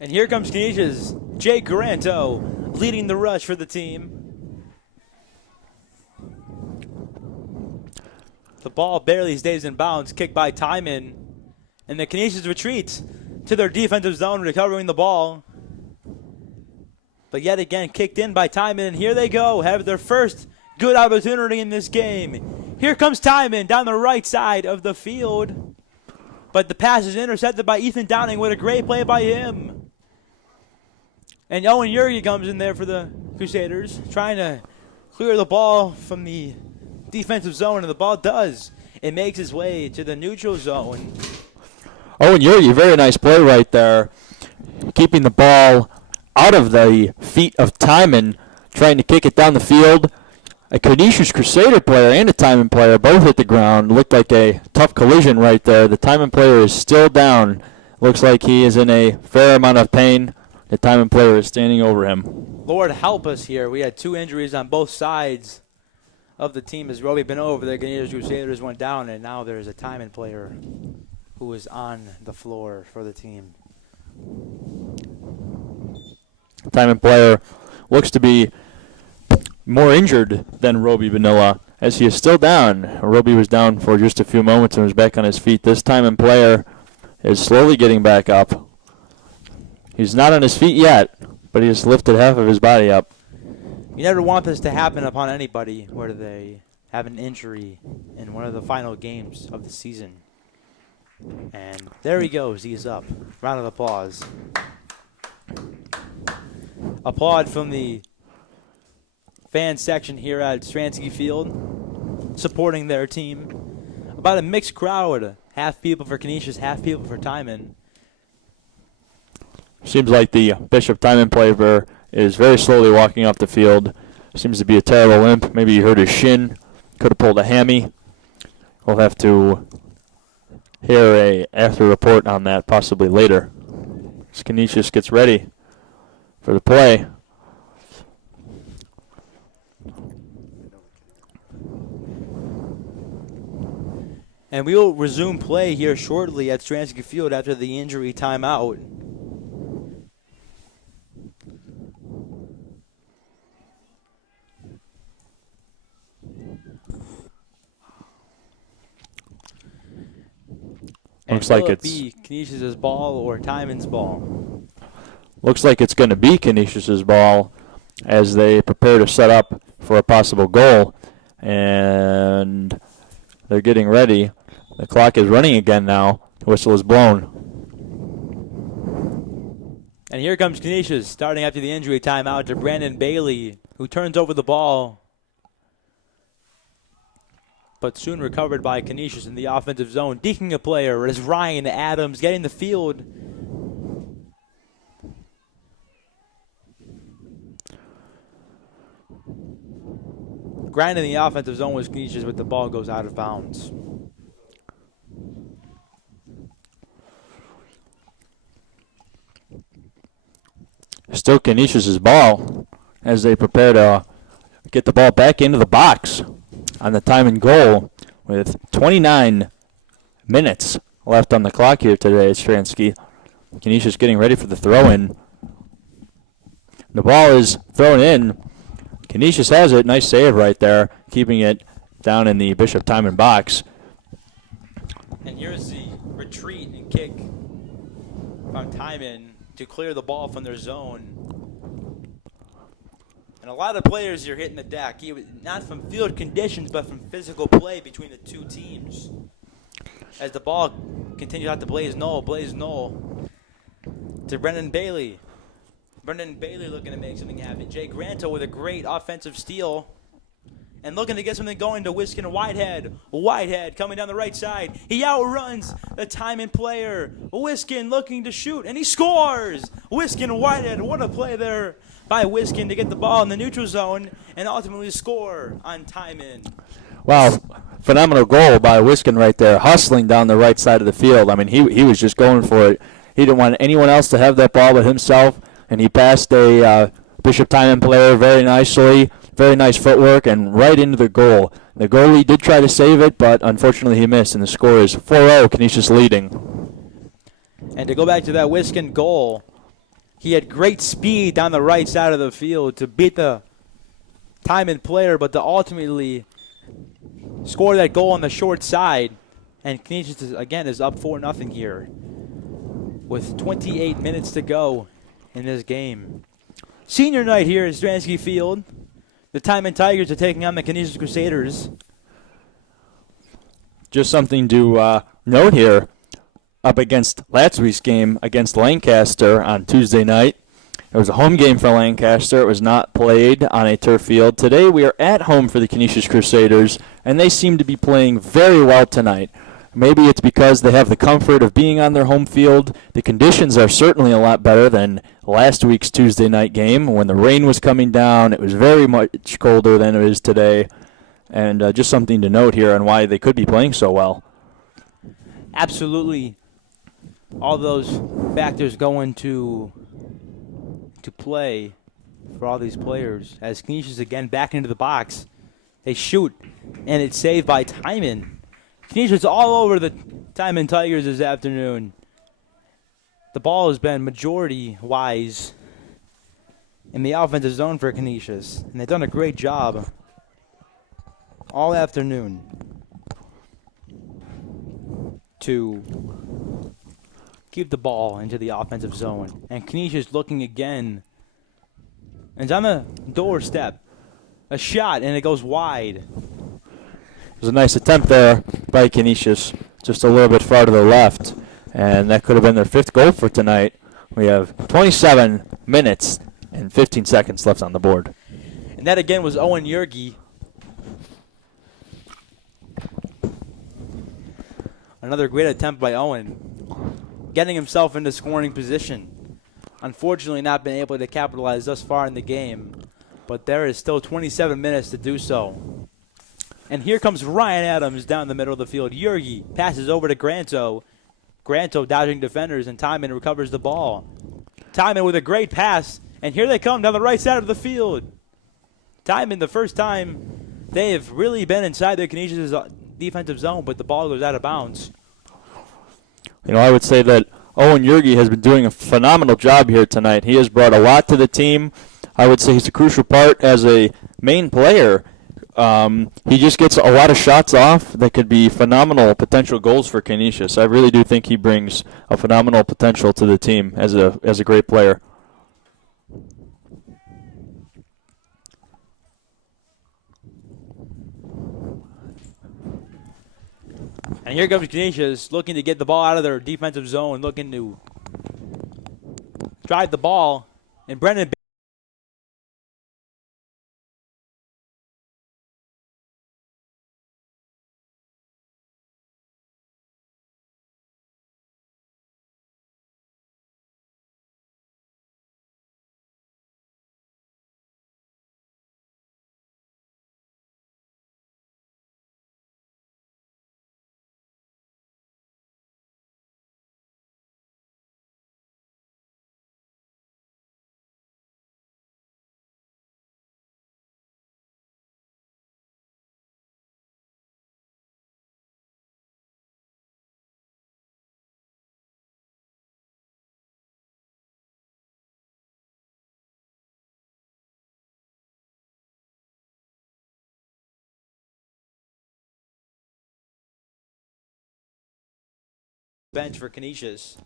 And here comes Canisius. Jake Garanto leading the rush for the team. The ball barely stays in bounds. Kicked by Timon. And the Canisius retreats to their defensive zone, recovering the ball. But yet again, kicked in by Timon. And here they go. Have their first good opportunity in this game. Here comes Timon down the right side of the field. But the pass is intercepted by Ethan Downing. What a great play by him. And Owen Yerke comes in there for the Crusaders, trying to clear the ball from the defensive zone, and the ball does. It makes its way to the neutral zone. Owen Yerke, very nice play right there. Keeping the ball out of the feet of Timon, trying to kick it down the field. A Canisius Crusader player and a Timon player both hit the ground. Looked like a tough collision right there. The Timon player is still down. Looks like he is in a fair amount of pain. The Timon player is standing over him. Lord help us here. We had two injuries on both sides of the team as Roby been over. The Canisius Crusaders went down, and now there's a Timon player who is on the floor for the team. Timon player looks to be more injured than Roby Vanilla as he is still down. Roby was down for just a few moments and was back on his feet. This Timon player is slowly getting back up. He's not on his feet yet, but he has lifted half of his body up. You never want this to happen upon anybody where they have an injury in one of the final games of the season. And there he goes. He's up. Round of applause. Applaud from the fan section here at Stransky Field, supporting their team. About a mixed crowd. Half people for Canisius, half people for Timon. Seems like the Bishop Timon player is very slowly walking off the field. Seems to be a terrible limp. Maybe he hurt his shin. Could have pulled a hammy. We'll have to hear a after report on that possibly later. As Canisius gets ready for the play. And we will resume play here shortly at Stransky Field after the injury timeout. Looks like it's be Canisius' ball or Timon's ball. Looks like it's going to be Canisius' ball as they prepare to set up for a possible goal. And they're getting ready. The clock is running again now. The whistle is blown. And here comes Canisius starting after the injury timeout to Brandon Bailey, who turns over the ball. But soon recovered by Canisius in the offensive zone. Deking a player is Ryan Adams getting the field. Grinding the offensive zone was Canisius, but the ball goes out of bounds. Still Canisius' ball as they prepare to get the ball back into the box on the time and goal with 29 minutes left on the clock here today at Stransky. Canisius getting ready for the throw-in. The ball is thrown in. Canisius has it. Nice save right there, keeping it down in the Bishop Timon box. And here's the retreat and kick from Timon to clear the ball from their zone. And a lot of players are hitting the deck, not from field conditions, but from physical play between the two teams. As the ball continues out to Blaze Knoll to Brendan Bailey. Brendan Bailey looking to make something happen. Jay Granto with a great offensive steal. And looking to get something going to Wiskin Whitehead. Whitehead coming down the right side. He outruns the Timon player. Wiskin looking to shoot, and he scores! Wiskin Whitehead, what a play there by Wiskin to get the ball in the neutral zone and ultimately score on Timon. Wow, phenomenal goal by Wiskin right there, hustling down the right side of the field. I mean, he was just going for it. He didn't want anyone else to have that ball but himself, and he passed a Bishop Timon player very nicely. Very nice footwork and right into the goal. The goalie did try to save it, but unfortunately he missed, and the score is 4-0, Canisius leading. And to go back to that Wiskin goal, he had great speed down the right side of the field to beat the Timon player, but to ultimately score that goal on the short side. And Canisius, again, is up 4-0 here with 28 minutes to go in this game. Senior night here at Stransky Field. The Timon Tigers are taking on the Canisius Crusaders. Just something to note here, up against last week's game against Lancaster on Tuesday night. It was a home game for Lancaster. It was not played on a turf field. Today we are at home for the Canisius Crusaders, and they seem to be playing very well tonight. Maybe it's because they have the comfort of being on their home field. The conditions are certainly a lot better than last week's Tuesday night game when the rain was coming down. It was very much colder than it is today. And just something to note here on why they could be playing so well. Absolutely. All those factors go into play for all these players. As Canisius again back into the box. They shoot, and it's saved by Timon. Canisius all over the Timon Tigers this afternoon. The ball has been majority-wise in the offensive zone for Canisius, and they've done a great job. all afternoon to keep the ball into the offensive zone. And Canisius looking again. And it's on the doorstep. A shot, and it goes wide. It was a nice attempt there by Canisius, just a little bit far to the left. And that could have been their 5th goal for tonight. We have 27 minutes and 15 seconds left on the board. And that again was Owen Yergi. Another great attempt by Owen, getting himself into scoring position. Unfortunately not been able to capitalize thus far in the game, but there is still 27 minutes to do so. And here comes Ryan Adams down the middle of the field. Yergi passes over to Granto. Granto dodging defenders, and Timon recovers the ball. Timon with a great pass, and here they come down the right side of the field. Timon, the first time they have really been inside their Canisius defensive zone, but the ball goes out of bounds. You know, I would say that Owen Yergi has been doing a phenomenal job here tonight. He has brought a lot to the team. I would say he's a crucial part as a main player. He just gets a lot of shots off that could be phenomenal potential goals for Canisius. I really do think he brings a phenomenal potential to the team as a great player. And here comes Canisius looking to get the ball out of their defensive zone, looking to drive the ball. And Brendan bench for Canisius.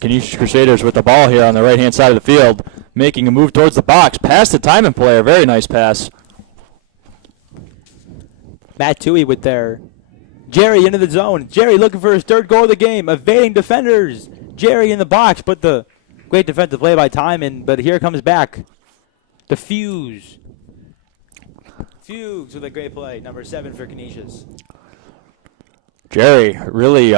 Canisius Crusaders with the ball here on the right-hand side of the field, making a move towards the box. Pass the Timon player. Very nice pass. Matt Toohey with their Jerry into the zone. Jerry looking for his 3rd goal of the game, evading defenders. Jerry in the box, but the great defensive play by Timon. But here comes back the Fuse. Fugues with a great play, number 7 for Canisius. Jerry really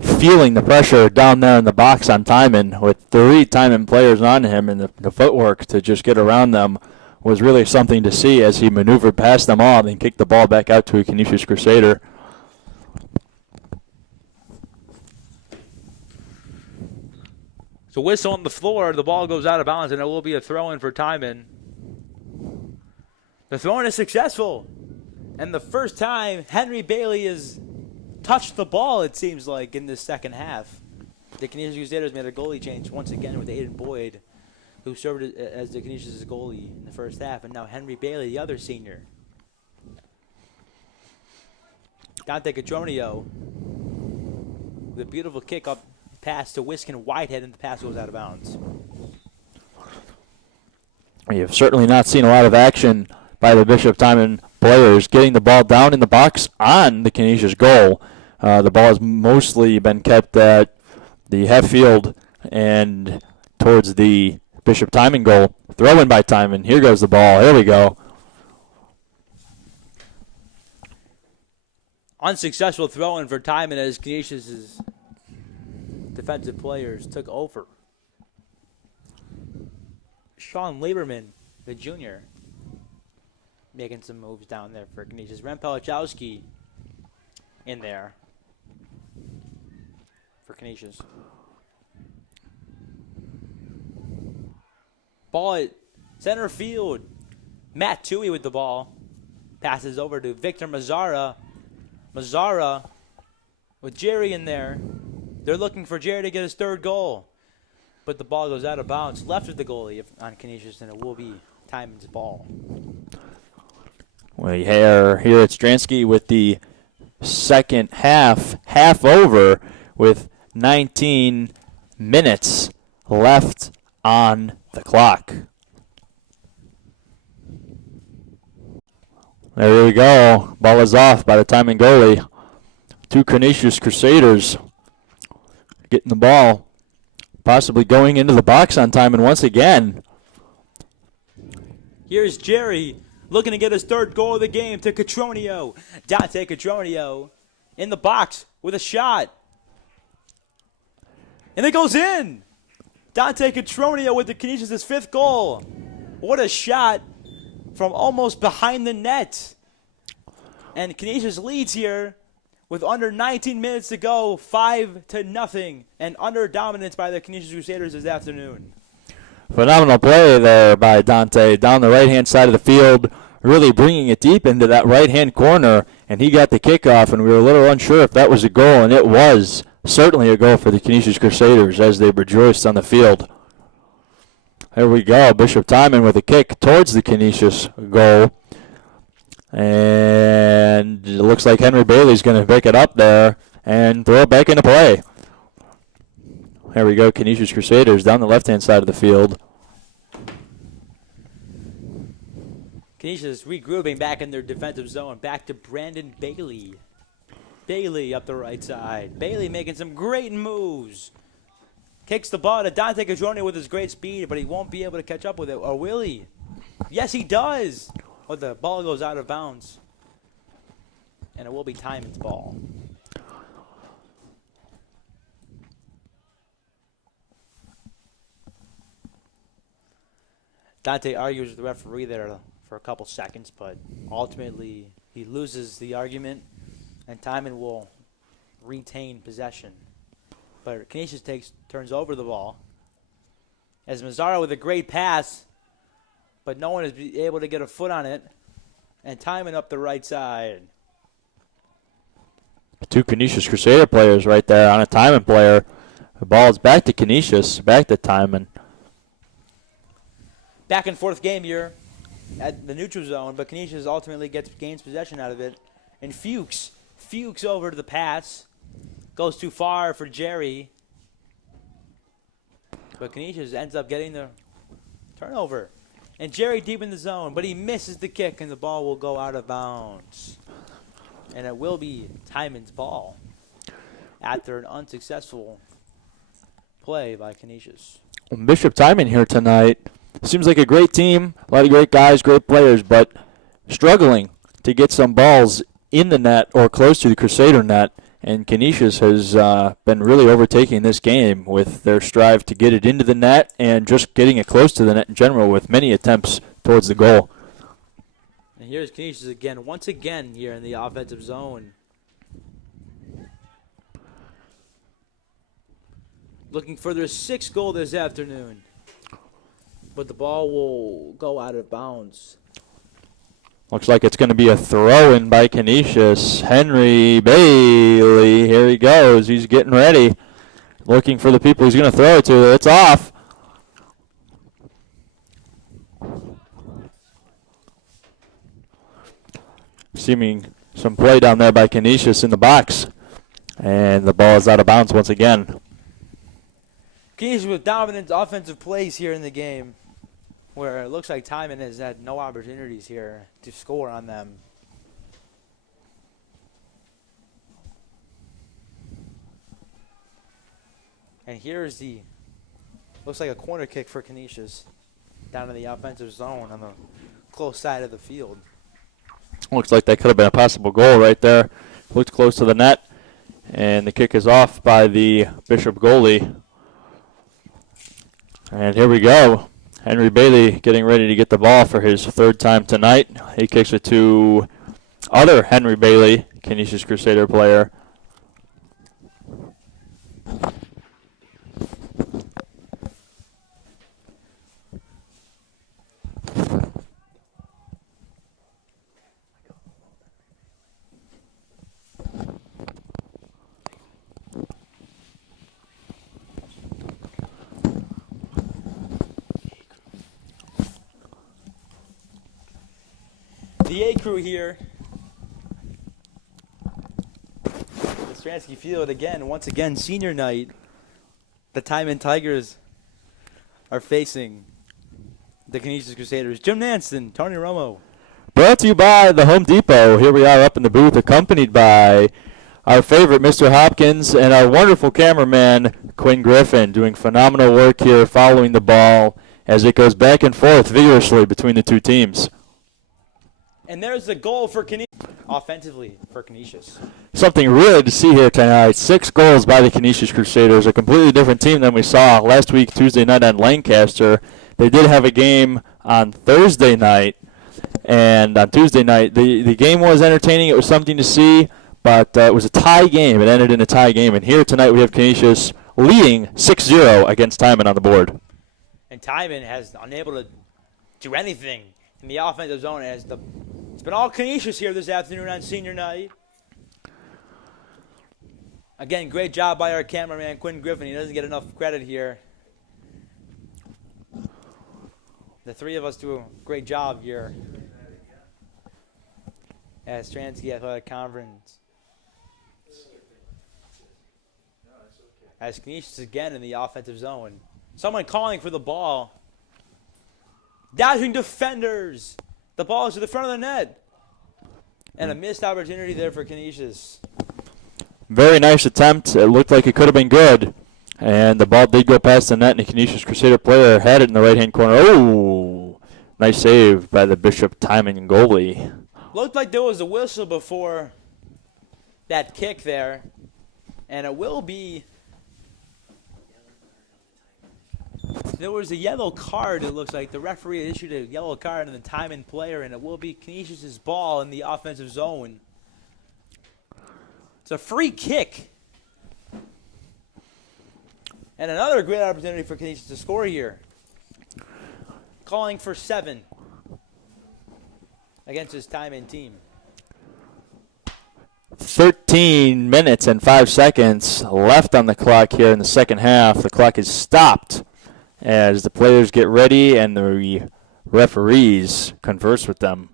feeling the pressure down there in the box on Timon, with 3 Timon players on him, and the footwork to just get around them was really something to see as he maneuvered past them all and kicked the ball back out to a Canisius Crusader. So whistle on the floor, the ball goes out of bounds, and it will be a throw-in for Timon. The throw-in is successful, and the first time Henry Bailey has touched the ball, it seems like, in this second half. The Canisius Crusaders made a goalie change once again with Aiden Boyd, who served as the Canisius goalie in the first half, and now Henry Bailey, the other senior. Dante Catronio with a beautiful kick up pass to Wiskin Whitehead, and the pass goes out of bounds. You've certainly not seen a lot of action by the Bishop Timon players getting the ball down in the box on the Canisius goal. The ball has mostly been kept at the half field and towards the Bishop Timon goal. Throw in by Timon. Here goes the ball. Here we go. Unsuccessful throw-in for Timon as Canisius' defensive players took over. Sean Lieberman, the junior, making some moves down there for Canisius. Rempelichowski in there for Canisius. Ball at center field. Matt Toohey with the ball. Passes over to Victor Mazzara. Mazzara with Jerry in there. They're looking for Jerry to get his third goal. But the ball goes out of bounds left of the goalie on Canisius, and it will be Timon's ball. We are here at Stransky with the second half over with 19 minutes left on the clock. There we go. Ball is off by the Timon goalie. Two Canisius Crusaders getting the ball, possibly going into the box on Timon once again. Here's Jerry looking to get his third goal of the game to Catronio. Dante Catronio in the box with a shot. And it goes in. Dante Catronio with the Canisius' fifth goal. What a shot from almost behind the net. And Canisius leads here with under 19 minutes to go, 5-0, and under dominance by the Canisius Crusaders this afternoon. Phenomenal play there by Dante down the right-hand side of the field, really bringing it deep into that right-hand corner, and he got the kickoff, and we were a little unsure if that was a goal, and it was certainly a goal for the Canisius Crusaders as they rejoiced on the field. There we go, Bishop Timon with a kick towards the Canisius goal, and it looks like Henry Bailey's going to pick it up there and throw it back into play. There we go, Canisius Crusaders down the left-hand side of the field. Canisius regrouping back in their defensive zone. Back to Brandon Bailey. Bailey up the right side. Bailey making some great moves. Kicks the ball to Dante Cadrone with his great speed, but he won't be able to catch up with it. Or will he? Yes, he does. But the ball goes out of bounds. And it will be Timon's ball. Dante argues with the referee there for a couple seconds, but ultimately he loses the argument, and Timon will retain possession. But Canisius turns over the ball. As Mazzara with a great pass, but no one is able to get a foot on it. And Timon up the right side. Two Canisius Crusader players right there on a Timon player. The ball is back to Canisius, back to Timon. Back and forth game here at the neutral zone, but Canisius ultimately gains possession out of it. And Fuchs over to the pass. Goes too far for Jerry. But Canisius ends up getting the turnover. And Jerry deep in the zone, but he misses the kick, and the ball will go out of bounds. And it will be Timon's ball after an unsuccessful play by Canisius. Bishop Timon here tonight. Seems like a great team, a lot of great guys, great players, but struggling to get some balls in the net or close to the Crusader net. And Canisius has been really overtaking this game with their strive to get it into the net and just getting it close to the net in general with many attempts towards the goal. And here's Canisius again, once again here in the offensive zone. Looking for their sixth goal this afternoon. But the ball will go out of bounds. Looks like it's going to be a throw-in by Canisius. Henry Bailey, here he goes. He's getting ready. Looking for the people he's going to throw it to. It's off. Seeming some play down there by Canisius in the box. And the ball is out of bounds once again. Canisius with dominant offensive plays here in the game, where it looks like Timon has had no opportunities here to score on them. And here's looks like a corner kick for Canisius down in the offensive zone on the close side of the field. Looks like that could have been a possible goal right there. Looked close to the net, and the kick is off by the Bishop goalie. And here we go. Henry Bailey getting ready to get the ball for his third time tonight. He kicks it to other Henry Bailey, Canisius Crusader player. The A crew here. The Stransky Field again, once again, senior night. The Timon Tigers are facing the Canisius Crusaders. Jim Nansen, Tony Romo. Brought to you by the Home Depot. Here we are up in the booth, accompanied by our favorite Mr. Hopkins and our wonderful cameraman, Quinn Griffin, doing phenomenal work here following the ball as it goes back and forth vigorously between the two teams. And there's the goal for Canisius, offensively for Canisius. Something really to see here tonight. 6 goals by the Canisius Crusaders, a completely different team than we saw last week, Tuesday night on Lancaster. They did have a game on Thursday night, and on Tuesday night, the game was entertaining. It was something to see, but it was a tie game. It ended in a tie game, and here tonight we have Canisius leading 6-0 against Timon on the board. And Timon has unable to do anything in the offensive zone. It's been all Canisius here this afternoon on senior night. Again, great job by our cameraman, Quinn Griffin. He doesn't get enough credit here. The three of us do a great job here at Stransky Athletic Conference. As Canisius again in the offensive zone. Someone calling for the ball. Dashing defenders. The ball is to the front of the net. And a missed opportunity there for Canisius. Very nice attempt. It looked like it could have been good. And the ball did go past the net, and the Canisius Crusader player had it in the right-hand corner. Oh, nice save by the Bishop Timon goalie. Looked like there was a whistle before that kick there. And it will be... There was a yellow card, it looks like. The referee issued a yellow card on the Timon player, and it will be Canisius' ball in the offensive zone. It's a free kick. And another great opportunity for Canisius to score here. Calling for 7 against his Timon team. 13 minutes and 5 seconds left on the clock here in the second half. The clock is stopped as the players get ready and the referees converse with them.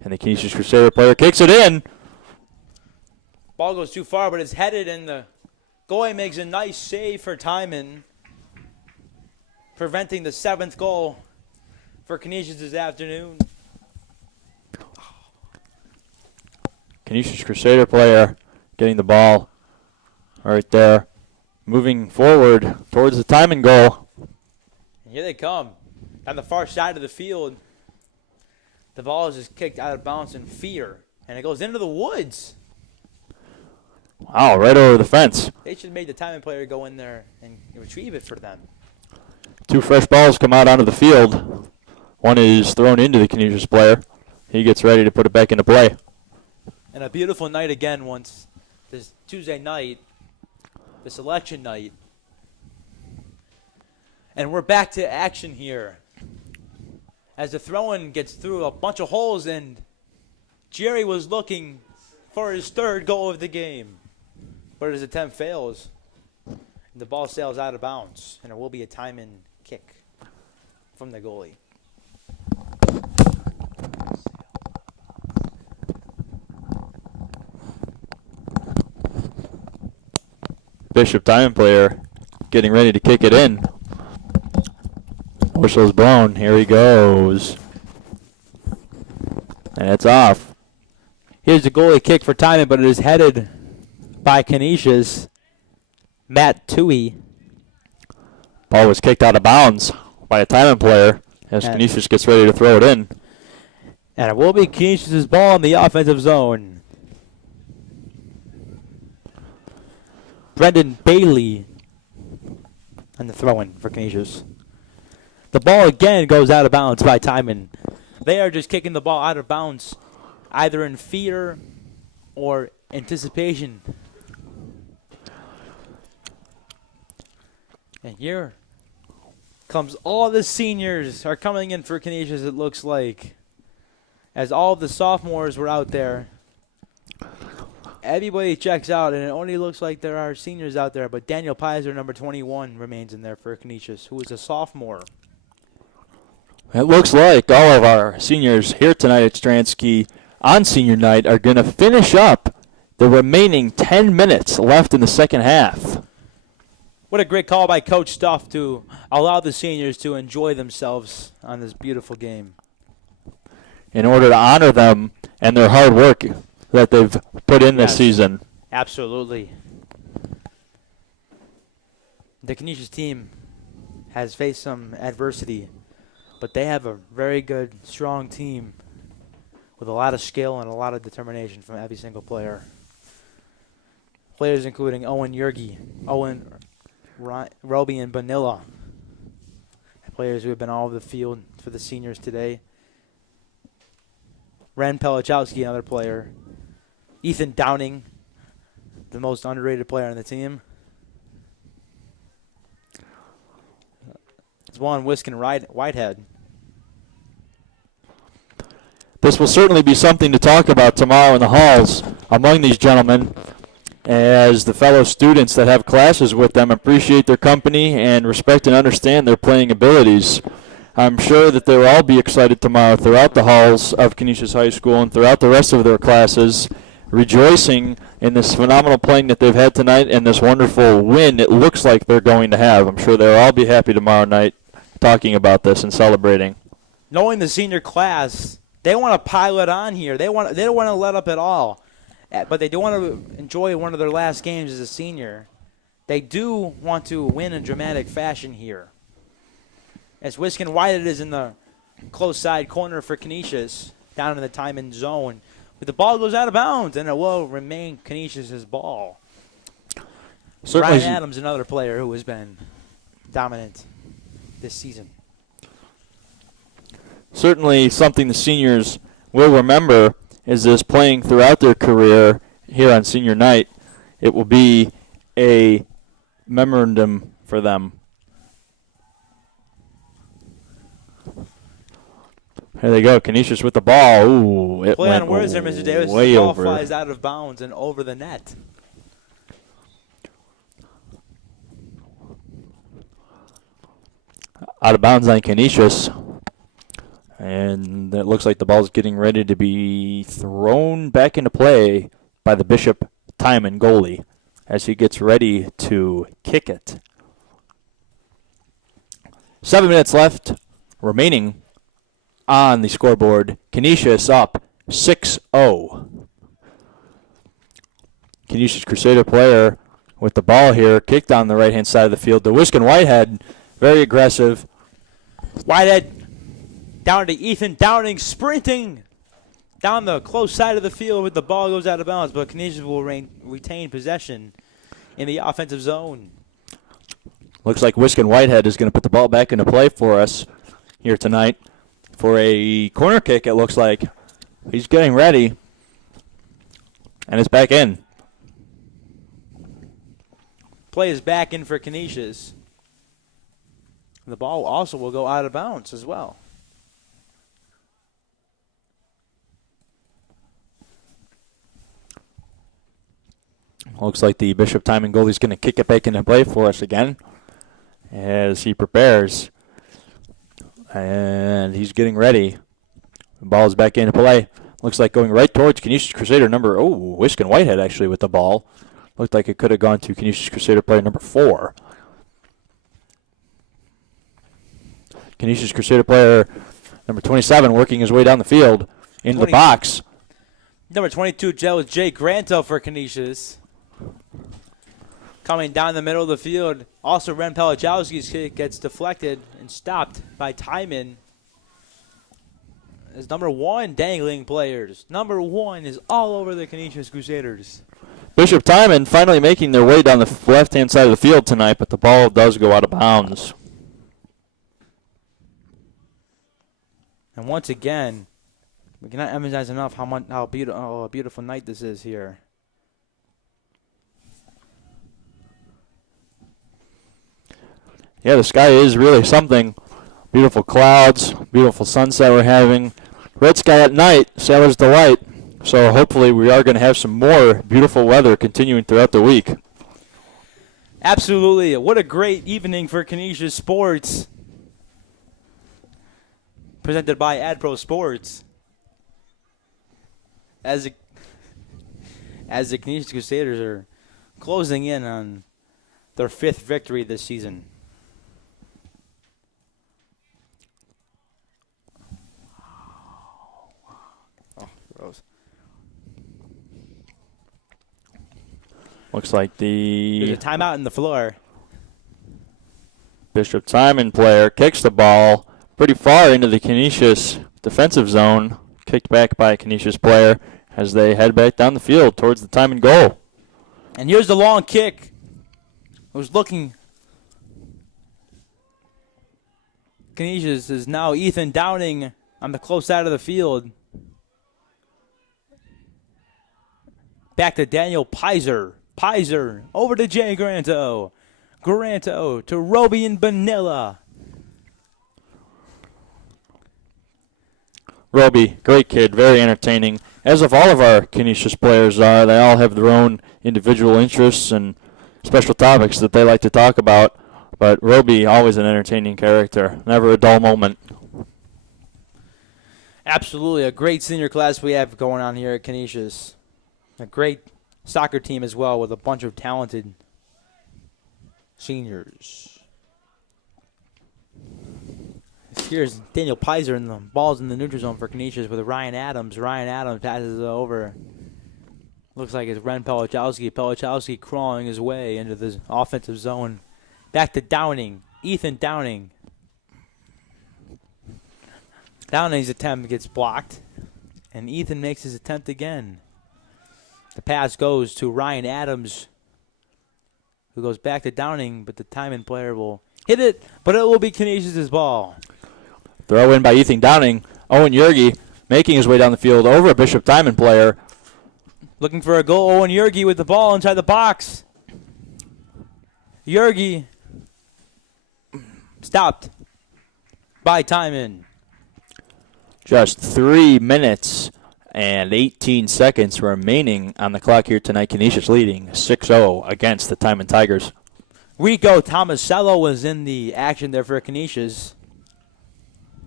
And the Canisius Crusader player kicks it in. Ball goes too far, but it's headed, and the goalie makes a nice save for Timon, preventing the 7th goal for Canisius this afternoon. Canisius Crusader player getting the ball right there, moving forward towards the Timon goal. And here they come on the far side of the field. The ball is just kicked out of bounds in fear, and it goes into the woods. Wow, right over the fence. They should have made the Timon player go in there and retrieve it for them. 2 fresh balls come out onto the field. One is thrown into the Canisius player. He gets ready to put it back into play. And a beautiful night again once this Tuesday night, the selection night. And we're back to action here as the throw-in gets through a bunch of holes, and Jerry was looking for his 3rd goal of the game. But his attempt fails. And the ball sails out of bounds, and it will be a Timon kick from the goalie. Bishop Timon player getting ready to kick it in. Whistle's blown. Here he goes. And it's off. Here's the goalie kick for Timon, but it is headed by Canisius. Matt Tui. Ball was kicked out of bounds by a Timon player as Canisius gets ready to throw it in. And it will be Canisius' ball in the offensive zone. Brendan Bailey on the throw-in for Canisius. The ball again goes out of bounds by Timon. They are just kicking the ball out of bounds, either in fear or anticipation. And here comes all the seniors are coming in for Canisius, it looks like. As all of the sophomores were out there. Everybody checks out, and it only looks like there are seniors out there. But Daniel Pizer, number 21, remains in there for Canisius, who is a sophomore. It looks like all of our seniors here tonight at Stransky on senior night are going to finish up the remaining 10 minutes left in the second half. What a great call by Coach Stuff to allow the seniors to enjoy themselves on this beautiful game. In order to honor them and their hard work that they've put in this season. Absolutely. The Canisius team has faced some adversity, but they have a very good, strong team with a lot of skill and a lot of determination from every single player. Players including Owen Yergi, Roby, and Bonilla. Players who have been all over the field for the seniors today. Ren Pelichowski, another player. Ethan Downing, the most underrated player on the team. It's Juan Whitehead. This will certainly be something to talk about tomorrow in the halls among these gentlemen, as the fellow students that have classes with them appreciate their company and respect and understand their playing abilities. I'm sure that they will all be excited tomorrow throughout the halls of Canisius High School and throughout the rest of their classes, rejoicing in this phenomenal playing that they've had tonight and this wonderful win it looks like they're going to have. I'm sure they'll all be happy tomorrow night talking about this and celebrating. Knowing the senior class, they want to pile it on here. They don't want to let up at all. But they do want to enjoy one of their last games as a senior. They do want to win in dramatic fashion here. As Wisconsin Whitehead is in the close side corner for Canisius, down in the Timon zone. But the ball goes out of bounds, and it will remain Canisius' ball. Certainly. Ryan Adams, another player who has been dominant this season. Certainly something the seniors will remember is this playing throughout their career here on senior night. It will be a memorandum for them. Here they go, Canisius with the ball. Ooh, it Play went on words there, Mr. Davis. way The ball over. flies out of bounds and over the net. Out of bounds on Canisius. And it looks like the ball's getting ready to be thrown back into play by the Bishop Timon goalie as he gets ready to kick it. 7 minutes left remaining on the scoreboard. Canisius up 6-0. Canisius Crusader player with the ball here, kicked on the right-hand side of the field. The Wisconsin Whitehead, very aggressive. Whitehead down to Ethan Downing, sprinting down the close side of the field with the ball goes out of bounds, but Canisius will retain possession in the offensive zone. Looks like Wisconsin Whitehead is going to put the ball back into play for us here tonight for a corner kick, it looks like. He's getting ready, and it's back in. Play is back in for Canisius. The ball also will go out of bounds as well. Looks like the Bishop Timon goalie is going to kick it back into play for us again as he prepares. And he's getting ready. The ball is back into play. Looks like going right towards Canisius Crusader number, Wisconsin Whitehead actually with the ball. Looked like it could have gone to Canisius Crusader player number 4. Canisius Crusader player number 27 working his way down the field into the box. Number 22, Jay Granto for Canisius. Coming down the middle of the field. Also, Ren Pelichowski's kick gets deflected and stopped by Timon. As number 1 dangling players. Number 1 is all over the Canisius Crusaders. Bishop Timon finally making their way down the left-hand side of the field tonight, but the ball does go out of bounds. And once again, we cannot emphasize enough how a beautiful night this is here. Yeah, the sky is really something. Beautiful clouds, beautiful sunset we're having. Red sky at night, sailor's delight. So hopefully we are going to have some more beautiful weather continuing throughout the week. Absolutely. What a great evening for Canisius Sports. Presented by AdPro Sports. As the Canisius Crusaders are closing in on their 5th victory this season. Oh, gross. Looks like There's the a timeout in the floor. Bishop Timon player kicks the ball pretty far into the Canisius defensive zone. Kicked back by a Canisius player as they head back down the field towards the Timon goal. And here's the long kick. I was looking. Canisius is now Ethan Downing on the close side of the field. Back to Daniel Pizer. Pizer over to Jay Granto. Granto to Roby and Vanilla. Roby, great kid, very entertaining. As of all of our Canisius players are, they all have their own individual interests and special topics that they like to talk about. But Roby, always an entertaining character, never a dull moment. Absolutely, a great senior class we have going on here at Canisius. A great soccer team as well with a bunch of talented seniors. Here's Daniel Pizer and the ball's in the neutral zone for Canisius with Ryan Adams. Ryan Adams passes it over. Looks like it's Ren Pelichowski. Pelichowski crawling his way into the offensive zone. Back to Downing. Ethan Downing. Downing's attempt gets blocked. And Ethan makes his attempt again. The pass goes to Ryan Adams, who goes back to Downing, but the Timon player will hit it, but it will be Canisius' ball. Throw in by Ethan Downing. Owen Yergi making his way down the field over a Bishop Timon player. Looking for a goal. Owen Yergi with the ball inside the box. Yergi stopped by Timon. Just 3 minutes and 18 seconds remaining on the clock here tonight. Canisius leading 6-0 against the Timon Tigers. Rico Tomasello was in the action there for Canisius.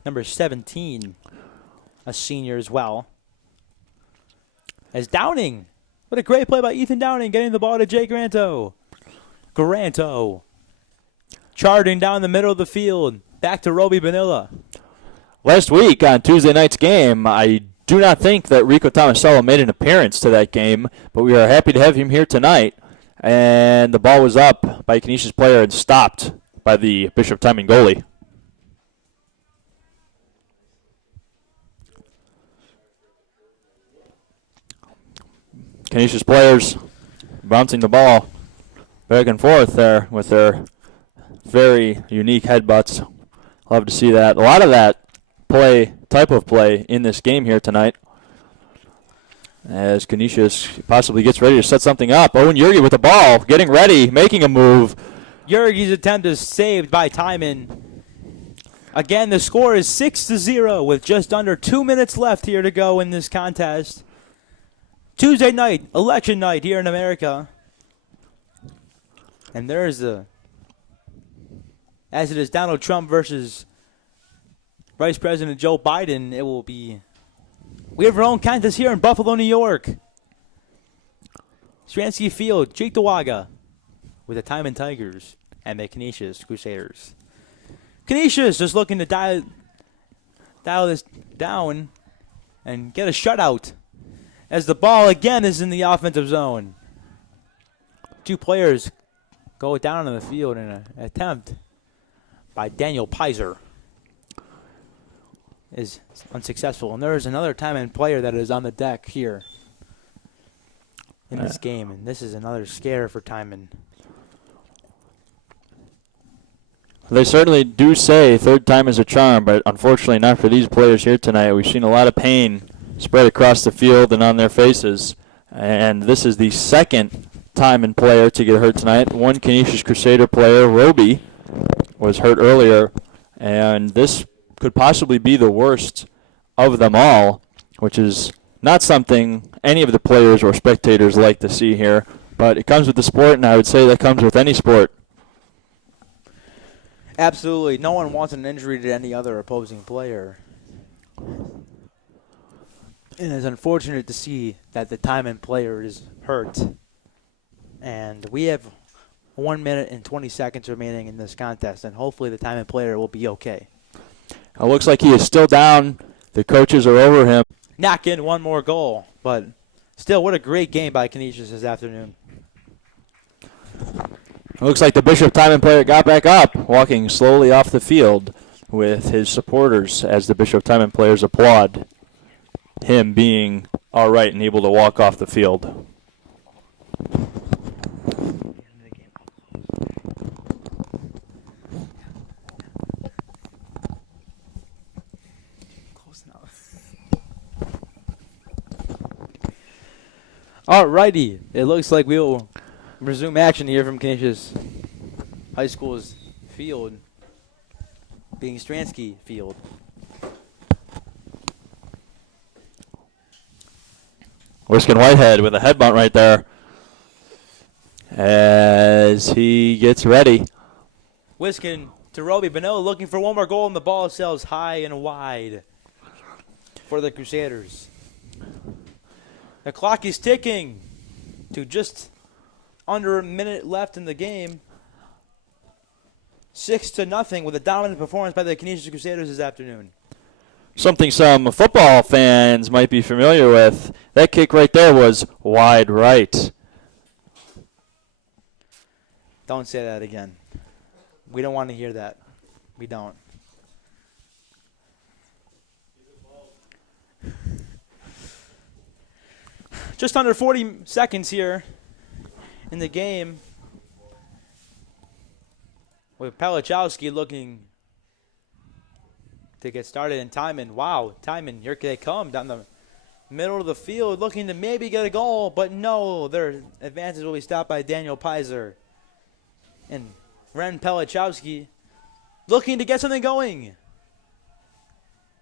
Number 17, a senior as well. As Downing, what a great play by Ethan Downing, getting the ball to Jay Granto. Granto charging down the middle of the field. Back to Roby Vanilla. Last week on Tuesday night's game, I do not think that Rico Tomasello made an appearance to that game, but we are happy to have him here tonight. And the ball was up by a Canisius player and stopped by the Bishop Timon goalie. Canisius players bouncing the ball back and forth there with their very unique headbutts. Love to see that. A lot of that type of play in this game here tonight, as Canisius possibly gets ready to set something up. Owen Yergi with the ball, getting ready, making a move. Yergi's attempt is saved by Timon. Again, the score is 6-0 with just under 2 minutes left here to go in this contest. Tuesday night, election night here in America. And there's as it is Donald Trump versus Vice President Joe Biden, it will be, we have our own contest here in Buffalo, New York. Stransky Field, Cheektowaga, with the Timon Tigers and the Canisius Crusaders. Canisius just looking to dial this down and get a shutout, as the ball again is in the offensive zone. Two players go down on the field in an attempt by Daniel Pizer is unsuccessful. And there is another Timon player that is on the deck here in this game. And this is another scare for Timon. They certainly do say third time is a charm, but unfortunately not for these players here tonight. We've seen a lot of pain spread across the field and on their faces. And this is the second Timon player to get hurt tonight. One Canisius Crusader player, Roby, was hurt earlier. And this could possibly be the worst of them all, which is not something any of the players or spectators like to see here. But it comes with the sport, and I would say that comes with any sport. Absolutely. No one wants an injury to any other opposing player. And it's unfortunate to see that the Timon player is hurt. And we have 1 minute and 20 seconds remaining in this contest, and hopefully the Timon player will be okay. It looks like he is still down. The coaches are over him. Knock in one more goal, but still, what a great game by Canisius this afternoon. It looks like the Bishop Timon player got back up, walking slowly off the field with his supporters as the Bishop Timon players applaud him being all right and able to walk off the field. Alrighty, it looks like we'll resume action here from Canisius High School's field, being Stransky Field. Wiskin Whitehead with a head bunt right there as he gets ready. Wiskin to Roby Bonilla looking for one more goal, and the ball sails high and wide for the Crusaders. The clock is ticking to just under a minute left in the game. 6-0 with a dominant performance by the Canisius Crusaders this afternoon. Something some football fans might be familiar with. That kick right there was wide right. Don't say that again. We don't want to hear that. We don't. Just under 40 seconds here in the game, with Pelichowski looking to get started, and Timon, wow, Timon, here they come down the middle of the field looking to maybe get a goal, but no, their advances will be stopped by Daniel Pizer. And Ren Pelichowski looking to get something going.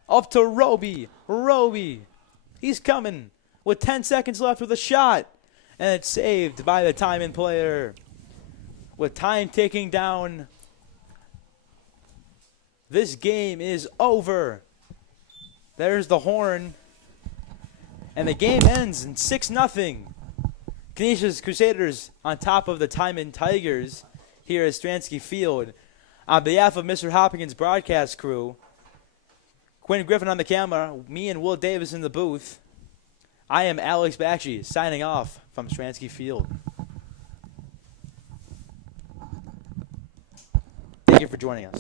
Up to Roby. Roby, he's coming with 10 seconds left with a shot. And it's saved by the Timon player. With time ticking down, this game is over. There's the horn. And the game ends in 6-0. Canisius Crusaders on top of the Timon Tigers here at Stransky Field. On behalf of Mr. Hopkins' broadcast crew, Quinn Griffin on the camera, me and Will Davis in the booth, I am Alex Bakshi signing off from Stransky Field. Thank you for joining us.